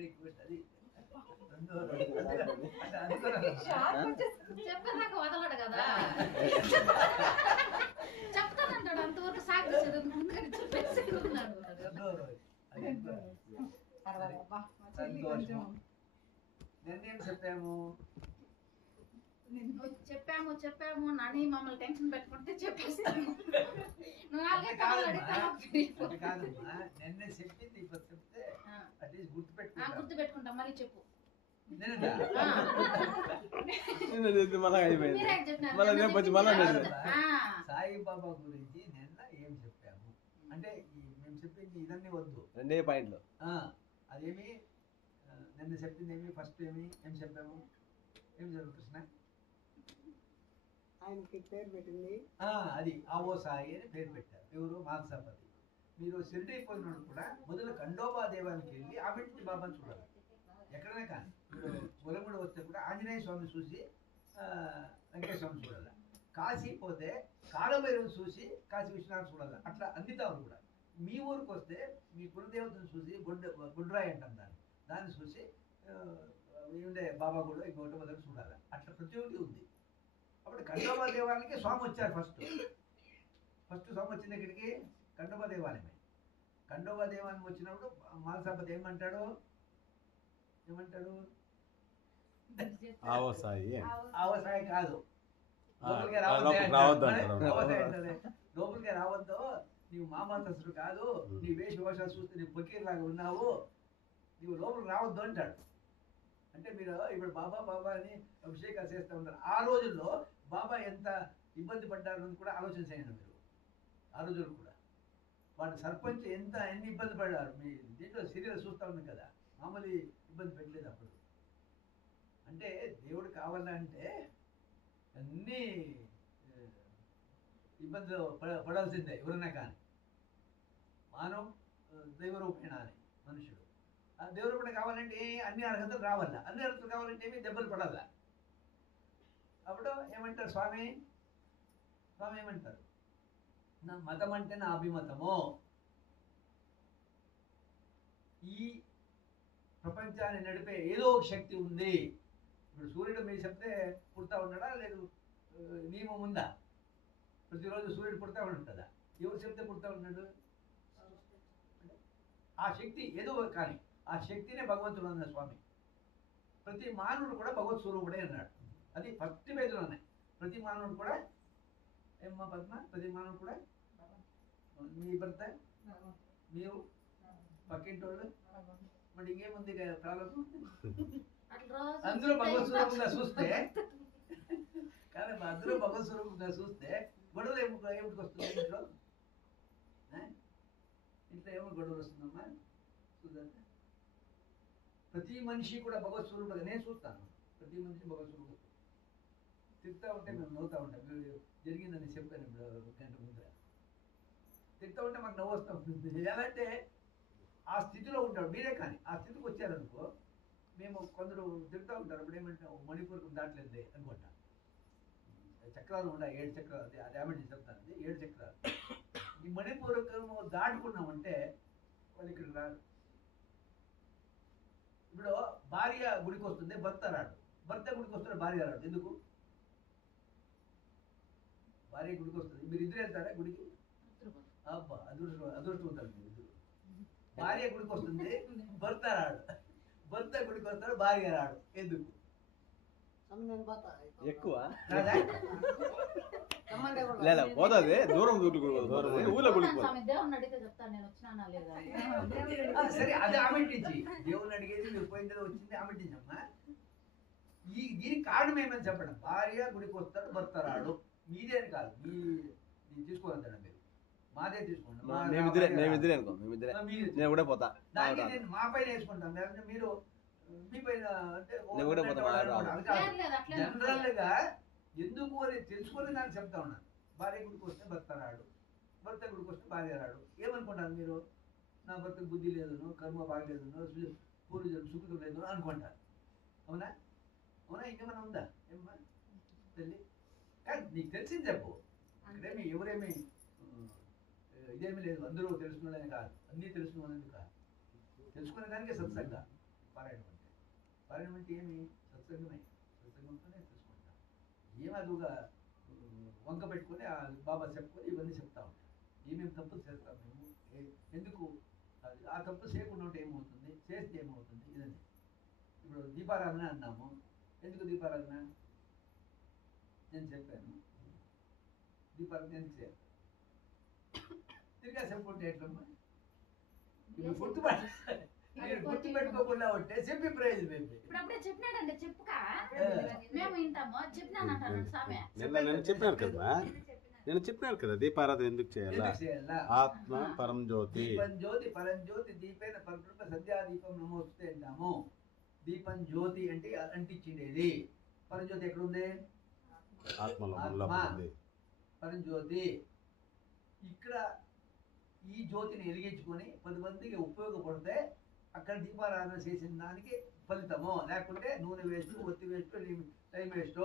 Very good. అది చెప్పాక వదలడు కదా, చెప్తానంటాడు. అంతవరకు సాగు ముందుగా చెప్పేసి నిన్నేం చెప్పాము చెప్పాము చెప్పాము నాని మమ్మల్ని టెన్షన్ పెట్టుకుంటే చెప్పేస్తాను. నువ్వు కాదమ్మా, నిన్నే చెప్పింది ఇప్పుడు చెప్తే అట్లీస్ట్ గుర్తు పెట్టుకుంటా. మళ్ళీ చెప్పు. సాయిబాబా గురించి నిన్న ఏం చెప్పాము అంటే మేము చెప్పింది ఇదన్నీ వద్దు, 2 పాయింట్లు. అదేమి నిన్న చెప్పింది ఏమి ఫస్ట్ ఏం చెప్పాము, ఏం జరుగు కృష్ణ ఆయనకి పేరు పెట్టింది అది ఆవో సాయి అని పేరు పెట్టారు. ఎవరు మాల్సాపతి. మీరు షిరిడి పోయినప్పుడు కూడా మొదలు ఖండోబా దేవానికి వెళ్ళి ఆమెటి బాబాని చూడాలి. ఎక్కడనే కానీ పొలముడు వస్తే కూడా ఆంజనేయ స్వామి చూసి వెంకటేశ్వర స్వామి చూడాలి. కాశీ పోతే కాలభైరవుని చూసి కాశీ విశ్వనాథ్ చూడాలి. అట్లా అందితావులు కూడా. మీ ఊరికి వస్తే మీ కులదేవతను చూసి గుండ్రాయి అంటాం దాన్ని చూసి ఉండే బాబా కూడా ఇంకొకటి మొదలు చూడాలి. అట్లా ప్రతి ఒక్కటి ఉంది. అప్పుడు ఖండోబా దేవాలయానికి స్వామి వచ్చారు. ఫస్ట్ స్వామి వచ్చింది ఇక్కడికి ఖండోబా దేవాలయమే. ఖండోబా దేవాలయం వచ్చినప్పుడు మాల్సాపతి ఏమంటాడు ఆవో సాయి కాదు, లోపలికి రావద్దు, నీవు మామాతసుడు కాదు, నీ వేషభాషాలు చూస్తే నీ ఫకీర్లాగా ఉన్నావు, నీవు లోపలికి రావద్దు అంటాడు. అంటే మీరు ఇప్పుడు బాబా అని అభిషేకాలు చేస్తూ ఉంటారు. ఆ రోజుల్లో బాబా ఎంత ఇబ్బంది పడ్డారు అని కూడా ఆలోచన చేయండి మీరు. ఆ రోజుల్లో కూడా వాడు సర్పంచ్ ఎన్ని ఇబ్బంది పడ్డారు. మీ దీంట్లో సీరియల్ చూస్తూ ఉన్నాం కదా, మామూలు ఇబ్బంది పెట్టలేదు అప్పుడు. అంటే దేవుడు కావాలంటే అన్నీ ఇబ్బందులు పడాల్సిందే ఎవరైనా కానీ. మానవ దైవరూపేణ అని మనుషుడు. ఆ దేవుడు కావాలంటే అన్ని అర్హతలు రావాల. అన్ని అర్హతలు కావాలంటే ఏమి దెబ్బలు పడాల. అప్పుడు ఏమంటారు స్వామి ఏమంటారు, నా మతం అంటే నా అభిమతము. ఈ ప్రపంచాన్ని నడిపే ఏదో ఒక శక్తి ఉంది. ఇప్పుడు సూర్యుడు మీరు చెప్తే పుడతా ఉన్నాడా, లేదు నియమం ఉందా? ప్రతిరోజు సూర్యుడు పుడతా ఉంటుందా? ఎవరు చెప్తే పుడతా ఉన్నాడు? ఆ శక్తి ఏదో కానీ ఆ శక్తినే భగవంతుడు అన్న స్వామి. ప్రతి మానవుడు కూడా భగవత్ స్వరూపుడే అన్నాడు. అది ఫస్ట్ పేజీలో ఉన్నాయి. ప్రతి మానవుడు కూడా ఏమ్మా పద్మ, ప్రతి మానవుడు కూడా మీ భర్త, మీరు, పక్కింటి వాళ్ళు, మరి ఇంకేముంది ప్రాబ్లం? అందరూ భగవత్ స్వరూపంగా చూస్తే కానీ అందరూ భగవత్ స్వరూపంగా చూస్తే గొడవలు ఏమిటికి వస్తుంది? ఇంట్లో ఏమో గొడవలు వస్తుందమ్మా చూద్దాం. ప్రతి మనిషి కూడా భగవత్ స్వరూపుడుగా నేను చూస్తాను. ప్రతి మనిషి భగవత్ స్వరూపుడు. తిరుగుతూ ఉంటే మేము నవ్వుతూ ఉంటాం. జరిగిందని చెప్పాను ఒక గంట ముందర. తిరుగుతూ ఉంటే మాకు నవ్వు వస్తూ ఉంటుంది. ఎలా అంటే ఆ స్థితిలో ఉంటాడు. మీరే కానీ ఆ స్థితికి వచ్చారనుకో, మేము కొందరు తిరుగుతూ ఉంటారు. అప్పుడు ఏమంటాం, మణిపూర్కి దాటలేదు అనుకుంటా. చక్రాలు ఉన్నాయి, 7 చక్రాలు. అది ఆమె చెప్తాను, 7 చక్రాలు. ఈ మణిపూర్వకము దాటుకున్నామంటే వాళ్ళు ఇక్కడికి రారు. ఇప్పుడు భార్య గుడికి వస్తుంది, భర్త రాడు. భర్త గుడికి వస్తున్న భార్య రాడు. ఎందుకు? భార్య గుడికి వస్తుంది, మీరు ఇద్దరు వెళ్తారా గుడికి? అబ్బా అదృష్టవంతారు మీరు ఇద్దరు. భార్య గుడికి వస్తుంది, భర్త రాడు. భర్త గుడికి వస్తాడు, భార్య రాడు. ఎందుకు? ఎక్కువ లేదా పోతుంది దూరం ఊళ్ళో సరే, అది ఆమెట్టించి దేవుని అడిగేది మీరు పోయిందో వచ్చింది ఆమెట్టించమ్మా. దీనికి కారణం ఏమని చెప్పడం. భార్య గుడికి వస్తాడు, భర్త రాడు. మీదే అని కాదు, మీ తీసుకోవాలంటాడు. మీరు మాదే తీసుకోండి. దానికి నేను మా పైన వేసుకుంటాను. లేదంటే మీరు మీ పైన అంటే జనరల్ గా ఎందుకు అని తెలుసుకొని దాన్ని చెప్తా ఉన్నాను. భార్య గుడికి వస్తే భర్త రాడు, భర్త గుడికి వస్తే భార్య రాడు. ఏమనుకుంటారు మీరు? నా భర్తకు బుద్ధి లేదును, కర్మ బాగలేదును, పూర్వజన్మ సుఖం లేదును అనుకుంటారు. అవునా? ఇంకేమైనా ఉందా ఏమ్మా తల్లి? కాదు, నీకు తెలిసింది చెప్పు. ఇక్కడేమి ఎవరేమి ఇదేమీ లేదు. అందరూ తెలుసుకునేదని కాదు, అన్నీ తెలుసుకునేది కాదు. తెలుసుకునే దానికే సత్సంగా. పారాయణం అంటే. పారాయణం అంటే ఏమి? సత్సంగమే. సత్సంగంతోనే తెలుసుకుంటాం. ఏమదుగా వంక పెట్టుకొని ఆ బాబా చెప్పుకొని ఇవన్నీ చెప్తా ఉంటాం. ఏమేమి తప్పులు చేస్తాం మేము, ఎందుకు ఆ తప్పు చేయకుండా ఉంటే ఏమవుతుంది, చేస్తే ఏమవుతుంది, ఇదండి. ఇప్పుడు దీపారాధన అన్నాము. ఎందుకు దీపారాధన? నేను చెప్పాను. దీపారాధన ఎందుకు చేయాలి? తిరిగా చెప్పుకుంటే ఎట్లమ్మా? ఇప్పుడు గుర్తుపెట్టుకోకుండా ఉంటే చెప్పి ప్రయోజనం ఏంటి? ఇప్పుడు అప్పుడే చెప్పినాడండి, చెప్పుకా మేము వింటాము. చెప్పినాను అంటాను స్వామి. నేను చెప్పినాను కదా, నేను చెప్పినాను కదా దీపారాధన ఎందుకు చేయాలా? ఎందుకు చేయాలా? ఆత్మ పరం జ్యోతి. దీపం జ్యోతి పరం జ్యోతి దీపేన పరిపృత సంధ్యా దీపం నమోస్తే అంటాము. దీపం జ్యోతి అంటే అంటించిండేది. పరంజ్యోతి ఎక్కడుంది? ఆత్మలో ఆత్మ. ఉంది. పరంజ్యోతి ఇక్కడ ఈ జ్యోతిని వెలిగించుకొని 10 మందికి ఉపయోగపడితే అక్కడ దీపారాధన చేసిన దానికి ఫలితము. లేకుంటే నూనె వేస్ట్, ఒత్తి వేస్ట్, టైం వేస్ట్.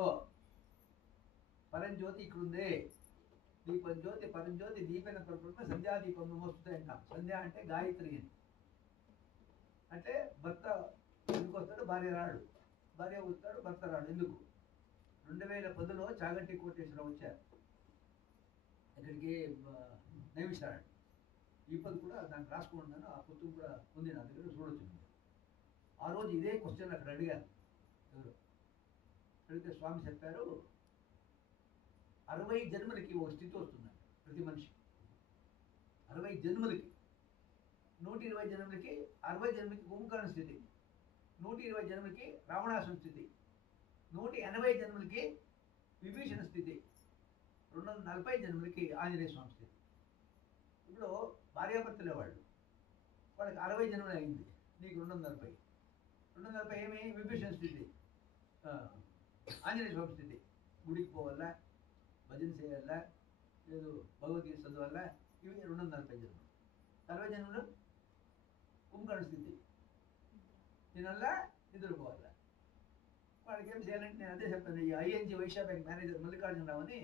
పరంజ్యోతి ఇక్కడ ఉంది. దీపం జ్యోతి పరంజ్యోతి దీపైన పరిపృత సంధ్యా దీపం నమోస్తే అంటాం. సంధ్య అంటే గాయత్రి అంటే భర్త ఎందుకు వస్తాడు, భార్య రాడు. భార్య వస్తాడు, భర్త రాడు. ఎందుకు? 2010లో చాగంటి కోటేశ్వరరావు వచ్చారు ఇక్కడికి నైమిషాడు. ఈ పది కూడా దాన్ని రాసుకుంటున్నాను. ఆ పుస్తకం కూడా ఉంది నా దగ్గర, చూడొచ్చు. ఆ రోజు ఇదే క్వశ్చన్ అక్కడ అడిగారు. ఎవరు అడిగితే స్వామి చెప్పారు, 60 జన్మలకి ఒక స్థితి వస్తుందండి ప్రతి మనిషి. 60 జన్మలకి, 120 జన్మలకి, 60 జన్మలకి కుంభకర్ణ స్థితి, 120 జన్మలకి రావణాసుని స్థితి, 180 జన్మలకి విభీషణ స్థితి, 240 జన్మలకి ఆంజనేయ స్వామి స్థితి. ఇప్పుడు భార్యాభర్తలే వాళ్ళకి 60 జన్మలు అయింది. నీకు 240 ఏమి? విభీషణ స్థితి, ఆంజనేయ స్వామి స్థితి. గుడికి పోవాలా, భజన చేయాలా, లేదు భగవద్గీత చదవాలా, ఇవి 240 జన్మలు. 60 జన్మలు కుంభకర్ణ స్థితి, తినల్లా, నిద్రపోవాలా. వాళ్ళకి ఏం చేయాలంటే నేను అదే చెప్తాను. ఈ ING Vysya bank manager Mallikarjunarao అని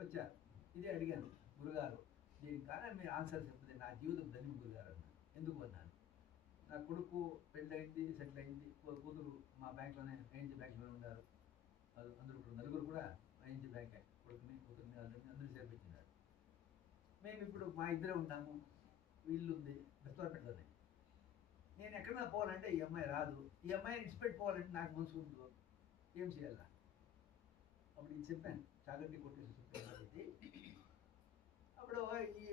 వచ్చారు. ఇదే అడిగాను, గురుగారు దీనికి కానీ మీరు ఆన్సర్ చెప్తే నా జీవితం ధన్యం గురుగారు అన్నాను. ఎందుకు అన్నాను? నా కొడుకు పెళ్ళయింది, సెటిల్ అయింది. కూతురు మా బ్యాంక్లోనే ఐఎన్జి బ్యాంక్లోనే ఉన్నారు. అందరూ నలుగురు కూడా ఐఎన్జి బ్యాంక్ కొడుకుని కూతురుని అందరూ చేర్పించినారు. మేము ఇప్పుడు మా ఇద్దరే ఉన్నాము. ఇల్లు ఉంది బెస్తవారపేటలోనే. నేను ఎక్కడన్నా పోవాలంటే ఈ అమ్మాయి రాదు. ఈ అమ్మాయిని ఇచ్చిపెట్టుకోవాలంటే నాకు మనసు ఉందో ఏం చేయాలా? అప్పుడు ఇది చెప్పాను, చాగంటి కొట్టేసి చెప్పాను. అప్పుడు ఈ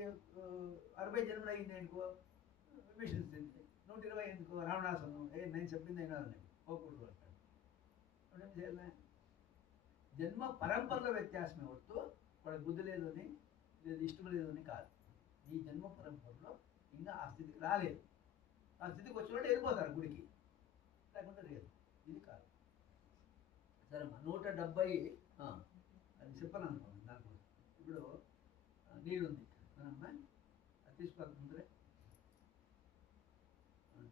60 జన్మలు అయింది అనుకో విభీషణ స్థితి, 120 ఎందుకో రావణాసును. నేను చెప్పింది అయినా పోకూడదు అంటాడు. అప్పుడు ఏం చేయాలి? జన్మ పరంపరలో వ్యత్యాసమే వస్తూ వాడికి బుద్ధి లేదు అని, లేదు ఇష్టం లేదు అని కాదు. ఈ జన్మ పరంపరలో ఇంకా ఆ స్థితికి రాలేదు. ఆ స్థితికి వచ్చినట్టు వెళ్ళిపోతారు గుడికి, లేకుండా లేదు. ఇది కాదు. సరే అమ్మా, 170 అది చెప్పను అనుకోండి. నాకు ఇప్పుడు నీళ్ళుంది అమ్మా, అది తీసుకోక ముందరే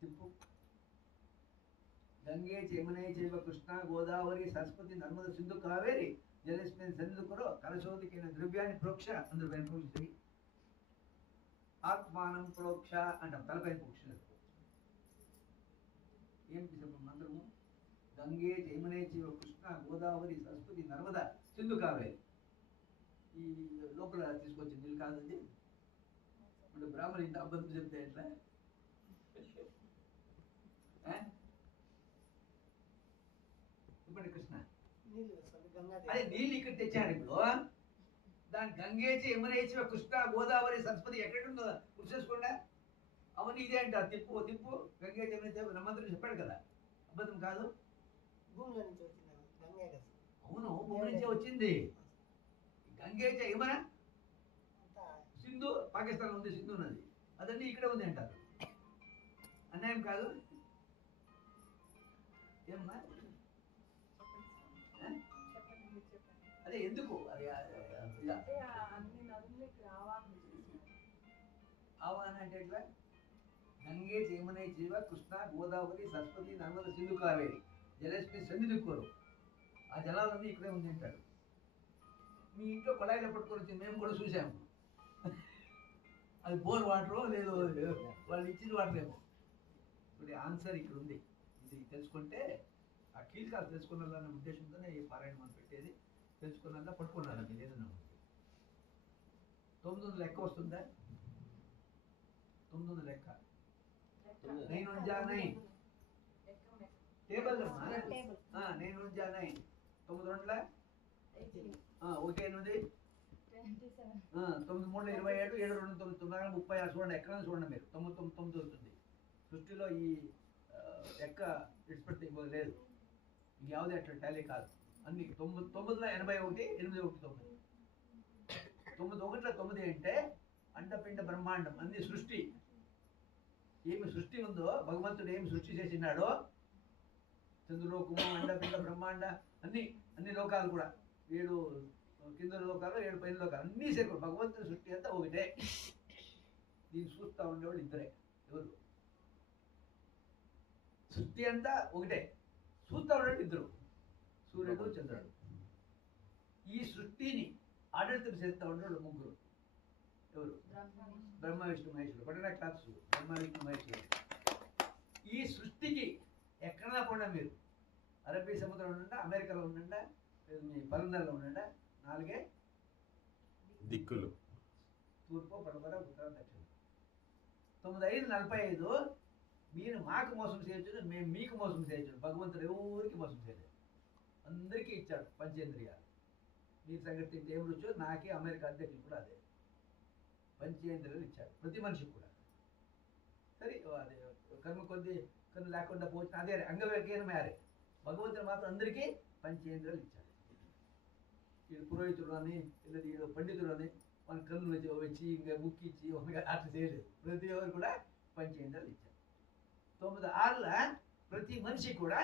తిప్పు. గంగే యమునే చైవ కృష్ణ గోదావరి సరస్వతి నర్మద సింధు కావేరి జలస్మిన్ సన్నిధికురో కలశోదికైన ద్రవ్యాన్ని ప్రోక్ష. అందరూ పైన ప్రోక్షి, ఆత్మానం ప్రోక్ష అంటాం. తలపైన ప్రోక్ష ఏంటి చెప్పు మంత్రము? గంగే యమునే చైవ కృష్ణ గోదావరి సరస్వతి నర్మద సింధు కావేరి. ఈ లోపల తీసుకొచ్చి నీళ్ళు కాదండి. ఇప్పుడు బ్రాహ్మణి ఇంత అబద్ధం చెప్తే ఎట్లా? చెప్పండి కృష్ణ. అదే నీళ్ళు ఇక్కడ తెచ్చాడు. ఇప్పుడు దాని గంగేచి యమునేచి కృష్ణ గోదావరి సరస్వతి ఎక్కడుందో గుర్తు చేసుకోండి. అవన్నీ ఇదే అంటారు. తిప్పు తిప్పు గంగే యమునేచి నమ్మంతుడు చెప్పాడు కదా, అబద్ధం కాదు. అవును, భూమి నుంచే వచ్చింది. గంగేచ యమున సింధు పాకిస్తాన్ ఉంది, సింధు నది అదన్నీ ఇక్కడే ఉంది అంటారు. అన్యాయం కాదు ఏమ్మా? అదే ఎందుకు ఆవాహన అంటే ఎట్లా? గంగే యమునే చైవ కృష్ణ గోదావరి సరస్వతి నర్మద సింధు కావేరి జలస్మి సన్నిధికోరు. ఆ జలాలన్నీ ఇక్కడే ఉంది అంటాడు. మీ ఇంట్లో కొళాయిలో పట్టుకొని వచ్చి మేము కూడా చూసాము. అది బోర్ వాటరో లేదో వాళ్ళు ఇచ్చిన వాటర్ ఏమో. ఇప్పుడు ఆన్సర్ ఇక్కడ ఉంది. తెలుసుకుంటే ఆ కీలకాలు తెలుసుకున్నారన్న ఉద్దేశంతోనే ఈ పారాయణ మనం పెట్టేది. తెలుసుకున్నా పట్టుకున్నారా మీరు ఏదన్నా ఉంటే 900 లెక్క వస్తుందా? 900 లెక్క 9 1 9 టేబుల్ అమ్మా. 9 1 9 9 2 1 8 9 3 27 7 2 9 9 36 చూడండి. ఎక్కడ చూడండి మీరు 9 9 9 వస్తుంది. సృష్టిలో ఈ లెక్క విడిచిపెడితే ఇంకో లేదు. ఇంక ಯಾವುದೇ అట్లా టాలీ కాదు. అన్ని 9 9లో 81 8 1 9 9 1లో 9 అంటే అండపిండ బ్రహ్మాండం అన్ని సృష్టి. ఏమి సృష్టి ఉందో భగవంతుడు ఏమి సృష్టి చేసినాడో చంద్రలోకము అండపిండ బ్రహ్మాండ అన్ని లోకాలు కూడా 7 కింద లోకాలు 7 పైన లోకాలు అన్నీ సేపు భగవంతుడి సృష్టి అంతా ఒకటే. దీన్ని చూస్తూ ఉండేవాళ్ళు ఇద్దరే. ఎవరు? సృష్టి అంతా ఒకటే, చూస్తూ ఉండేవాళ్ళు ఇద్దరు, సూర్యుడు చంద్రుడు. ఈ సృష్టిని ఆడళితం చేస్తూ ఉండేవాళ్ళు ముగ్గురు. ఎవరు? బ్రహ్మ విష్ణు మహేశ్వరుడు. పట్టణ క్లాస్ బ్రహ్మ విష్ణు మహేశ్వరుడు. ఈ సృష్టికి ఎక్కడా కూడా మీరు అరబ్బీ సముద్రం ఉండండి, అమెరికాలో ఉండండి, మీ పలందరలో ఉండండి, 4 దిక్కులు తూర్పు పడమర ఉత్తర దక్షిణం. 9 5 45 మీరు మాకు మోసం చేయొచ్చు, మేము మీకు మోసం చేయొచ్చు. భగవంతుడు ఎవరికి మోసం చేయలేదు, అందరికీ ఇచ్చాడు పంచేంద్రియాలు. మీ సంగతి తింటే ఏం రుచో నాకే అమెరికా అధ్యక్షుడు కూడా అదే పంచేంద్రియాలు ఇచ్చాడు ప్రతి మనిషికి కూడా. సరే అదే కర్మ కొద్ది కన్ను లేకుండా పోవచ్చు, అదే అంగవ్యకీనమే. అదే భగవంతుడు మాత్రం అందరికీ పంచేంద్రియాలు ఇచ్చాడు. వీడు పురోహితుడు అని వీడు పండితుడు అని మన కన్ను వచ్చి ఇంకా ముక్కిచ్చి అట్లా చేయలేదు. ప్రతి ఒక్కరు కూడా పంచేంద్రియాలు ఇచ్చారు. 9 6ల ప్రతి మనిషి కూడా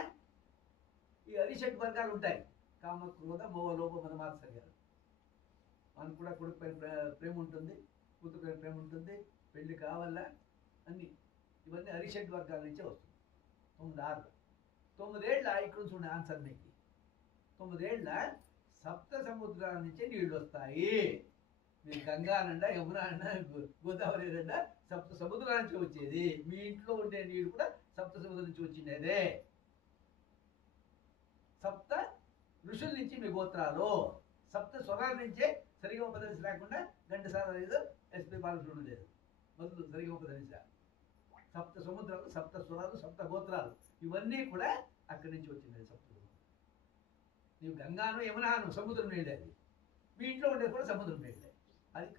ఈ అరిషట్ వర్గాలు ఉంటాయి. కామ క్రోధ మోహ లోభ మద మాత్సర్యాలు. మనకు కూడా కొడుకు పైన ప్రేమ ఉంటుంది, కూతురు పైన ప్రేమ ఉంటుంది, పెళ్లి కావాలా అన్ని ఇవన్నీ అరిషట్ వర్గాల నుంచే వస్తుంది. 9 6 9 ఏళ్ళ ఇక్కడ నుంచి ఉండే ఆన్సర్ మీకు. 9 ఏళ్ళ సప్త సముద్రాల నుంచే నీళ్లు వస్తాయి. మీరు గంగా అనండా, యమున అన్నా, గోదావరి అనండా సప్త సముద్రాల నుంచి వచ్చేది. మీ ఇంట్లో ఉండే నీరు కూడా సప్త సముద్రం నుంచి వచ్చిండేదే. సప్త ఋషుల నుంచి మీ గోత్రాలు. సప్త స్వరాల నుంచే సరిగా ఉపదేశం లేకుండా ఘంటసాల లేదు, ఎస్పి బాలసుడు లేదు. మొదలు సరిగా ఉపదేశం. సప్త సముద్రాలు, సప్త స్వరాలు, సప్త గోత్రాలు ఇవన్నీ కూడా అక్కడి నుంచి వచ్చింది. సప్త నీవు గంగాను యమునాను సముద్రం నీళ్ళేది, మీ ఇంట్లో ఉండేది కూడా సముద్రం నీళ్ళే. అది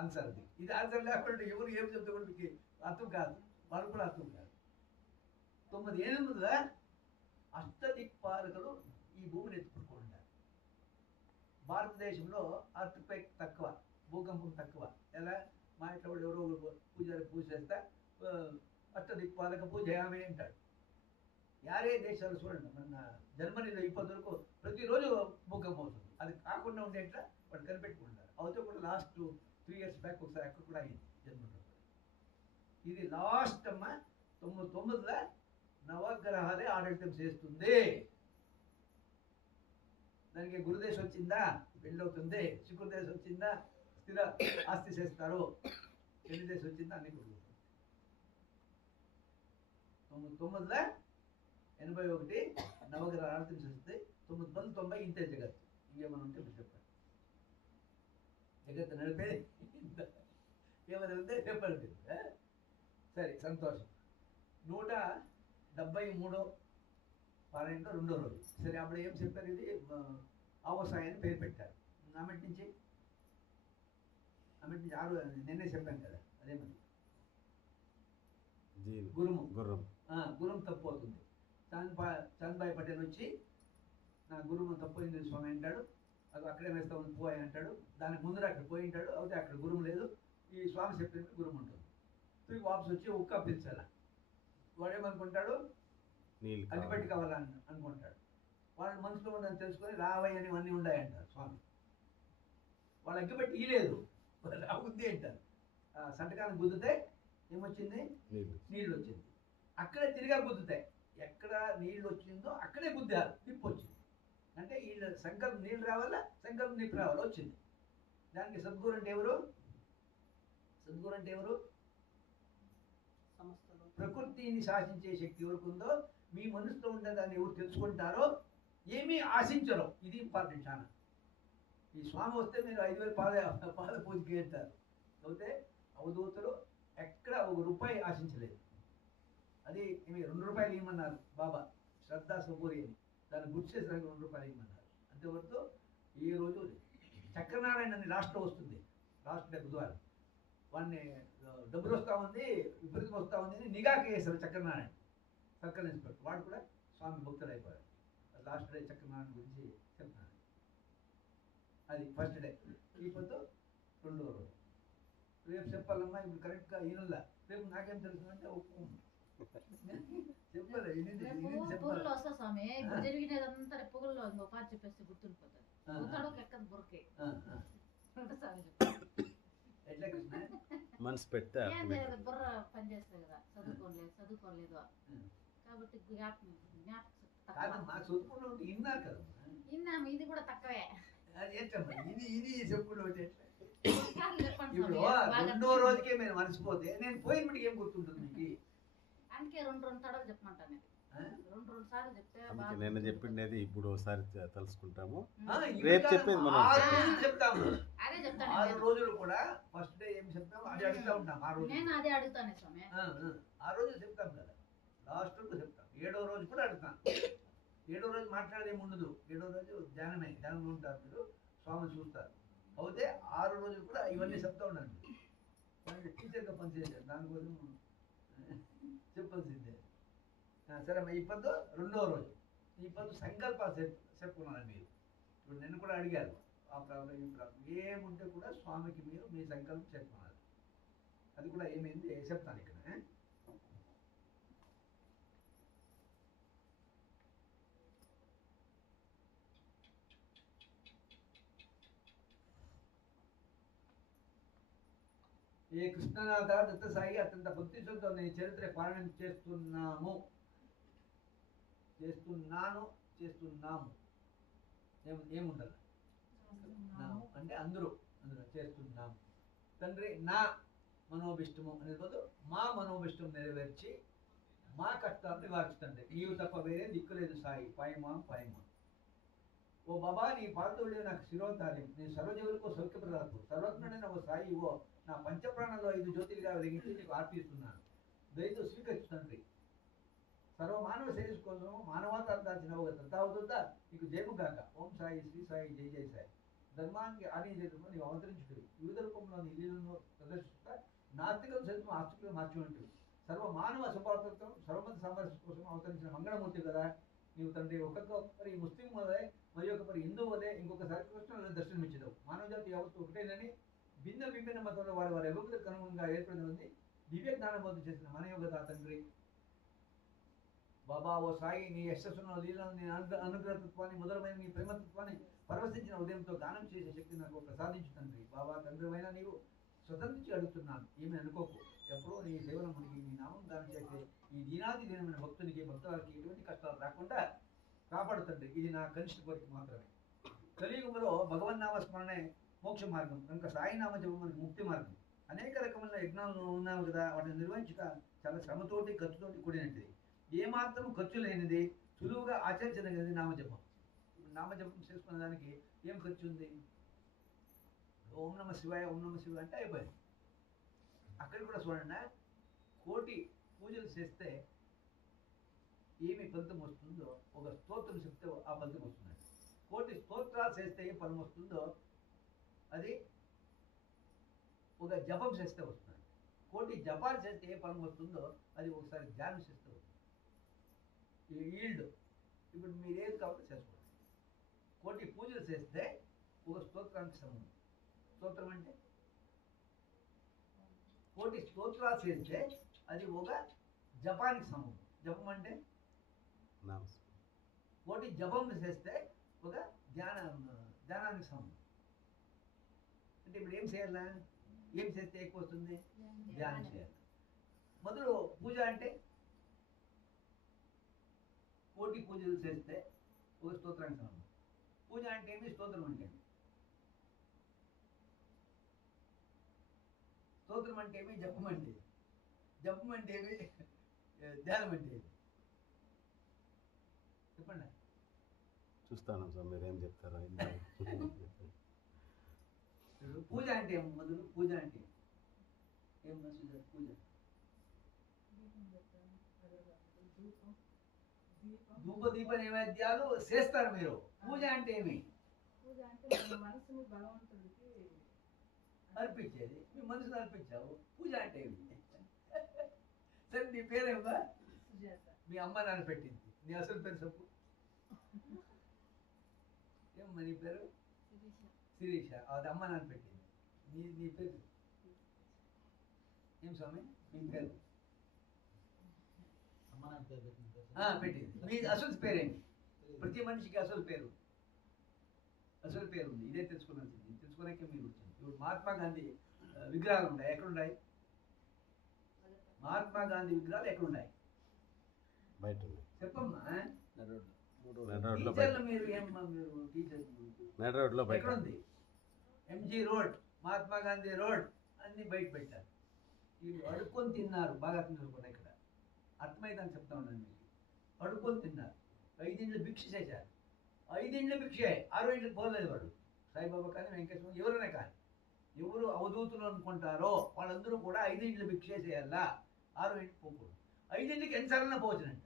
ఆన్సర్. అది ఇది ఆన్సర్ లేకుండా ఎవరు ఏం చెప్తే కూడా మీకు అర్థం కాదు, వాళ్ళు కూడా అర్థం కాదు. 9 8 అష్టదిక్పాలకులు ఈ భూమిని ఎత్తుకుంటున్నారు. భారతదేశంలో అర్త్క్వేక్ తక్కువ, భూకంపం తక్కువ. ఎలా మా ఇంట్లో వాళ్ళు ఎవరో పూజారి పూజ చేస్తా అష్టదిక్పాలక పూజయామే అంటాడు. యారే దేశాలు చూడండి, మన జర్మనీలో ఇప్పటి వరకు ప్రతిరోజు భూకంపం అవుతుంది. అది కాకుండా ఉండేట్లా వాడు కనిపెట్టుకుంటారు. అవుతే కూడా లాస్ట్ 3 years బ్యాక్ ఒకసారి అక్కడ కూడా అయింది జర్మనీలో. ఇది లాస్ట్ అమ్మ 9 నవగ్రహాలే ఆడటం చేస్తుంది. దానికి గురుదేశ్ వచ్చిందా పెళ్ళి అవుతుంది, శుక్రదేశ్ వచ్చిందా స్థిర ఆస్తి చేస్తారు, శని దేశం వచ్చిందా అన్ని గురువు. 9 81 నవగ్రహాలు ఆడటం చేస్తుంది. 9 90 ఇంతే జగత్. ఇంకేమైనా ఉంటే మీరు చెప్పండి. జగత్తు నడిపేది ఏమైనా ఉంటే చెప్పండి. సరే సంతోషం. 173 పారాయణంలో 2వ రోజు. సరే అప్పుడు ఏం చెప్పారు? ఇది ఆవసాయ అని పేరు పెట్టారు. అమెటి నుంచి 6 నిన్నే చెప్పాను కదా. అదేమది గురుము. గురుము తప్పు అవుతుంది. చాంద్బాయ్ పటేల్ వచ్చి నా గురువు తప్పైంది స్వామి అంటాడు. అది అక్కడే వేస్తామని పోయి అంటాడు. దానికి ముందర అక్కడ పోయి ఉంటాడు. అయితే అక్కడ గురువు లేదు, ఈ స్వామి చెప్పినట్టు గురువు ఉంటుంది. తిరిగి వాపసు వచ్చి ఉక్క పిలిచాల. వాడేమనుకుంటాడు అగ్గిపెట్టి కావాలని అనుకుంటాడు. వాళ్ళ మనసులో ఉండని తెలుసుకొని రావయ్య అని ఇవన్నీ ఉన్నాయంటారు స్వామి. వాళ్ళు అగ్గిపెట్టి ఇయలేదు, ఉంది అంటారు. సంతకాన్ని గుద్దితే ఏమొచ్చింది? నీళ్ళు వచ్చింది. అక్కడే తిరిగా గుద్దుతాయి. ఎక్కడ నీళ్ళు వచ్చిందో అక్కడే గుద్దారు, నిప్పు వచ్చింది. అంటే వీళ్ళ సంకల్పం నీళ్ళు రావాలా, సంకల్పం నిప్పు రావాలా, వచ్చింది. దానికి సద్గురు అంటే ఎవరు? సద్గురు అంటే ఎవరు? ప్రకృతిని శాసించే శక్తి ఎవరికి ఉందో మీ మనసులో ఉండే దాన్ని ఎవరు తెలుసుకుంటారో ఏమీ ఆశించరు. ఇది ఇంపార్టెంట్ చాలా. ఈ స్వామి వస్తే మీరు 5,000 పాద పూజకి వెళ్తారు. అయితే అవధూతలు ఎక్కడ ₹1 ఆశించలేదు. అది ఏమి ₹2 ఇవ్వమన్నారు బాబా, శ్రద్ధా సబూరి అని. దాన్ని గుర్తు చేసడానికి ₹2 ఇవ్వమన్నారు. అంతేవరకు ఈ రోజు చక్రనారాయణ అని లాస్ట్లో వస్తుంది, లాస్ట్ బుధవారం. వాడిని డబ్బులు వస్తూ ఉంది, విపరీతం వస్తూ ఉంది అని నిఘాకి వేశారు చక్రనారాయణ, సర్కిల్ ఇన్స్పెక్టర్. వాడు కూడా స్వామి భక్తుడు అయిపోయాడు. లాస్ట్ డే చక్రనారాయణ గురించి చెప్తున్నాను. అది ఫస్ట్ డే. ఈ పొద్దు 2వ రోజు. రేపు చెప్పాలమ్మా, ఇప్పుడు కరెక్ట్గా ఈయనలా. రేపు నాకేం తెలుస్తుందంటే చెప్పాలి. పొగల్లో వస్తా స్వామి, ఇప్పుడు జరిగినదంతా పొగల్లో ఇంకో పాట చెప్పేస్తే గుర్తుండిపోతుంది. ఎక్కదు బుర్రకి ఎట్లా కృష్ణ మనసు పెడితే బుర్ర పనిచేస్తుంది కదా, చదువుకోలేదు కాబట్టి కాదమ్మా, చదువుకున్న విన్నారు కదా. విన్నాము, ఇది కూడా తక్కువే. ఏంటమ్మా ఇది చెప్పుకుంటూ వచ్చే చెప్పండి ఇప్పుడు స్వామి. 2వ రోజుకే మీరు మర్చిపోతే నేను పోయిన మటుకు ఏం గుర్తుంటుంది మీకు? అందుకే 2 తడలు చెప్పమంటాను. 2 సార్లు చెప్తే అందుకే నేను చెప్పిండేది ఇప్పుడు ఒకసారి తెలుసుకుంటాము. ఇవి రేపు కాదమ్మా, చెప్పేది మనం 6 రోజులు చెప్తాము. అదే చెప్తాను. 6 రోజులు కూడా ఫస్ట్ డే ఏం చెప్తాము అది అడుగుతా ఉంటాం. ఆ రోజు నేను అదే అడుగుతాను స్వామి. ఆ రోజు చెప్తాం కదా, లాస్ట్ చెప్తాం. 7వ రోజు కూడా అడుగుతాం. 7వ రోజు మాట్లాడేది ఉండదు. 7వ రోజు ధ్యానంలో ఉంటారు, మీరు స్వామిని చూస్తారు. అయితే 6 రోజులు కూడా ఇవన్నీ చెప్తా ఉండండి. టీచర్గా పనిచేసారు, దానికోసం చెప్పాల్సిందే. సరే, ఈ పొద్దు 2వ రోజు. ఈ పొద్దు సంకల్పాలు చెప్పుకున్నాను మీరు. ఇప్పుడు నేను కూడా అడిగారు, ఆ ప్రాబ్లం ఈ ప్రాబ్లం ఏముంటే కూడా స్వామికి మీరు మీ సంకల్పం చెప్పుకున్నారు. అది కూడా ఏమైంది చెప్తాను ఇక్కడ. ఏ కృష్ణనాథ దత్త సాయి అత్యంత భక్తితో నీ చరిత్ర పాలన చేస్తున్నాము ఏముండాలి అంటే అందరూ చేస్తున్నాము. తండ్రి నా మనోభిష్టము అనేది బదులు మా మనోభిష్టం నెరవేర్చి మా కష్టాలు నివారిస్తుంది. నీవు తప్ప వేరే దిక్కులేదు సాయి, పాయమా. ఓ బాబా, నీ పాదతుడే నాకు శిరోధార్యం, నీ సర్వజీవులకు సౌఖ్యప్రదాతు, సర్వజ్ఞుడైన ఓ సాయి ఓ నా పంచప్రాణంలో 5 జ్యోతిగా వెలిగించి నీకు ఆర్పిస్తున్నాను. దయతో స్వీకరిస్తుంది. సర్వమానవ శ్రేయస్ కోసం మానవతాన్ని దాల్చిన ఒక దత్తావతుందా నీకు జయము గాక. ఓం సాయి, శ్రీ సాయి, జై జై సాయి. ధర్మానికి ఆని చేతుల్లో నీవు అవతరించుడు, వివిధ రూపంలో నీ లీలను ప్రదర్శిస్తా నాస్తికం సైతం ఆస్తికులు మార్చి ఉంటుంది. సర్వమానవ సుపాత్రం సర్వమత సామరస్యం కోసం అవతరించిన మంగళమూర్తి కదా నీవు. తండ్రి ఒక్కొక్కరి ముస్లిం వలె మరి ఒకరి హిందూ వలె ఇంకొకసారి కృష్ణుల దర్శనమిచ్చదు. మానవజాతి యావత్తు ఒకటేనని భిన్న మతంలో వారి అభివృద్ధికి అనుగుణంగా ఏర్పడింది దివ్య జ్ఞానబోధం చేసిన మన యోగత తండ్రి. బాబా ఓ సాయి, నీ యశస్సును లీలను, నీ అనుగ్రహతత్వాన్ని మొదలమైన నీ ప్రేమతత్వాన్ని పరవశించిన ఉదయంతో గానం చేసే శక్తి నాకు ప్రసాదించు తండ్రి. బాబా తండ్రివైన నీవు స్వతంత్రించి అడుగుతున్నాను, ఏమి అనుకోకు. ఎప్పుడో నీ సేవల మునిగి నీ నామం గానం చేసే ఈ దీనాది దీనమైన భక్తునికి భక్తులకి ఎటువంటి కష్టాలు రాకుండా కాపాడుతండ్రి. ఇది నా కనిష్ట కోరిక మాత్రమే. కలియుగంలో భగవన్నామ స్మరణే మోక్ష మార్గం కనుక సాయినామ జపం మనకి ముక్తి మార్గం. అనేక రకమైన యజ్ఞాలు ఉన్నాయి కదా, వాటిని నిర్వహించుట చాలా శ్రమతోటి ఖర్చుతోటి కూడినది. ఏమాత్రం ఖర్చు లేనిది, సులువుగా ఆచరించదగినది నామజపం. నామజపం చేసుకునే దానికి ఏం ఖర్చు ఉంది? ఓం నమ శివాయ అంటే అయిపోయింది. అక్కడ కూడా చూడండి, 1,000,000 పూజలు చేస్తే ఏమి ఫలితం వస్తుందో, ఒక స్తోత్రం చెప్తే ఆ ఫలితం వస్తుంది. 1,000,000 స్తోత్రాలు చేస్తే ఏ ఫలం వస్తుందో అది ఒక జపం చేస్తే వస్తుంది. 1,000,000 జపాలు చేస్తే ఏ ఫలం వస్తుందో అది ఒకసారి ధ్యానం చేస్తే వస్తుంది. ఈల్డ్ ఇప్పుడు మీరు ఏది కావాలో చేసుకోండి. 1,000,000 పూజలు చేస్తే ఒక స్తోత్రానికి సమానం. స్తోత్రం అంటే 1,000,000 స్తోత్రాలు చేస్తే అది ఒక జపానికి సమానం. జపం అంటే 1,000,000 జపం చేస్తే ఒక ధ్యానానికి సమానం. అంటే ఇప్పుడు ఏం చేయాలా? ఏం చేస్తే ఎక్కువ వస్తుంది? ధ్యానం చేయాలి. మొదలు పూజ అంటే 1,000,000 పూజలు చేస్తే ఒక స్తోత్రానికి సమానం. పూజ అంటే ఏమి? స్తోత్రం అంటే ఏమి? స్తోత్రం అంటే ఏమి? జపం అంటే ఏమి? ధ్యానం అంటే ఏంటి? చెప్పండి. చూస్తాను సార్ మీరు ఏం చెప్తారా ఇప్పుడు పూజ అంటే ఏం? మొదలు పూజ అంటే ఏం మసూద పూజ? ధూప దీప నైవేద్యాలు చేస్తారు మీరు. పూజ అంటే ఏమి? పూజ అంటే మన మనసుని భగవంతుడికి అర్పించేది. మీ మనసును అర్పించావు. పూజ అంటే ఏమి? సరే నీ పేరేమా? సుజాత. మీ అమ్మ నాన్న పెట్టింది. నీ అసలు పేరు చెప్పు. ఏమ్మా నీ పేరు? శిరీష. అది అమ్మ నాన్న పెట్టింది. నీ పేరు ఏం స్వామి? మీ పేరు పెట్టింది. మీ అసలు పేరేంటి? ప్రతి మనిషికి అసలు పేరు ఉంది. ఇదే తెలుసుకోవాల్సింది. తెలుసుకోలేక మీరు వచ్చింది. ఇప్పుడు మహాత్మా గాంధీ విగ్రహాలు ఉన్నాయి. ఎక్కడున్నాయి? మహాత్మా గాంధీ విగ్రహాలు ఎక్కడున్నాయి? బయట చెప్పమ్మా. రోడ్లో టీచర్లు మీరు ఏమ్మా? మీరు టీచర్ రోడ్లో బయట ఎక్కడుంది? MG road, Mahatma Gandhi road అన్ని బయట పెట్టారు. వీళ్ళు అడుక్కొని తిన్నారు. బాగా తిన్నారు కూడా. ఇక్కడ అర్థమైందని చెప్తా ఉన్నాను మీకు. అడుక్కొని తిన్నారు. 5 ఇండ్లు భిక్ష చేశారు. 5 ఇండ్లు భిక్షే. 6 ఇంట్లకు పోలేదు వాడు. సాయిబాబా కానీ వెంకటేశ్వర ఎవరైనా కానీ ఎవరు అవధూతులు అనుకుంటారో వాళ్ళందరూ కూడా 5 ఇండ్లు భిక్ష చేయాలా, 6 ఇంటికి పోకూడదు. 5 ఇంటికి ఎన్నిసార్లు పోవచ్చునంట.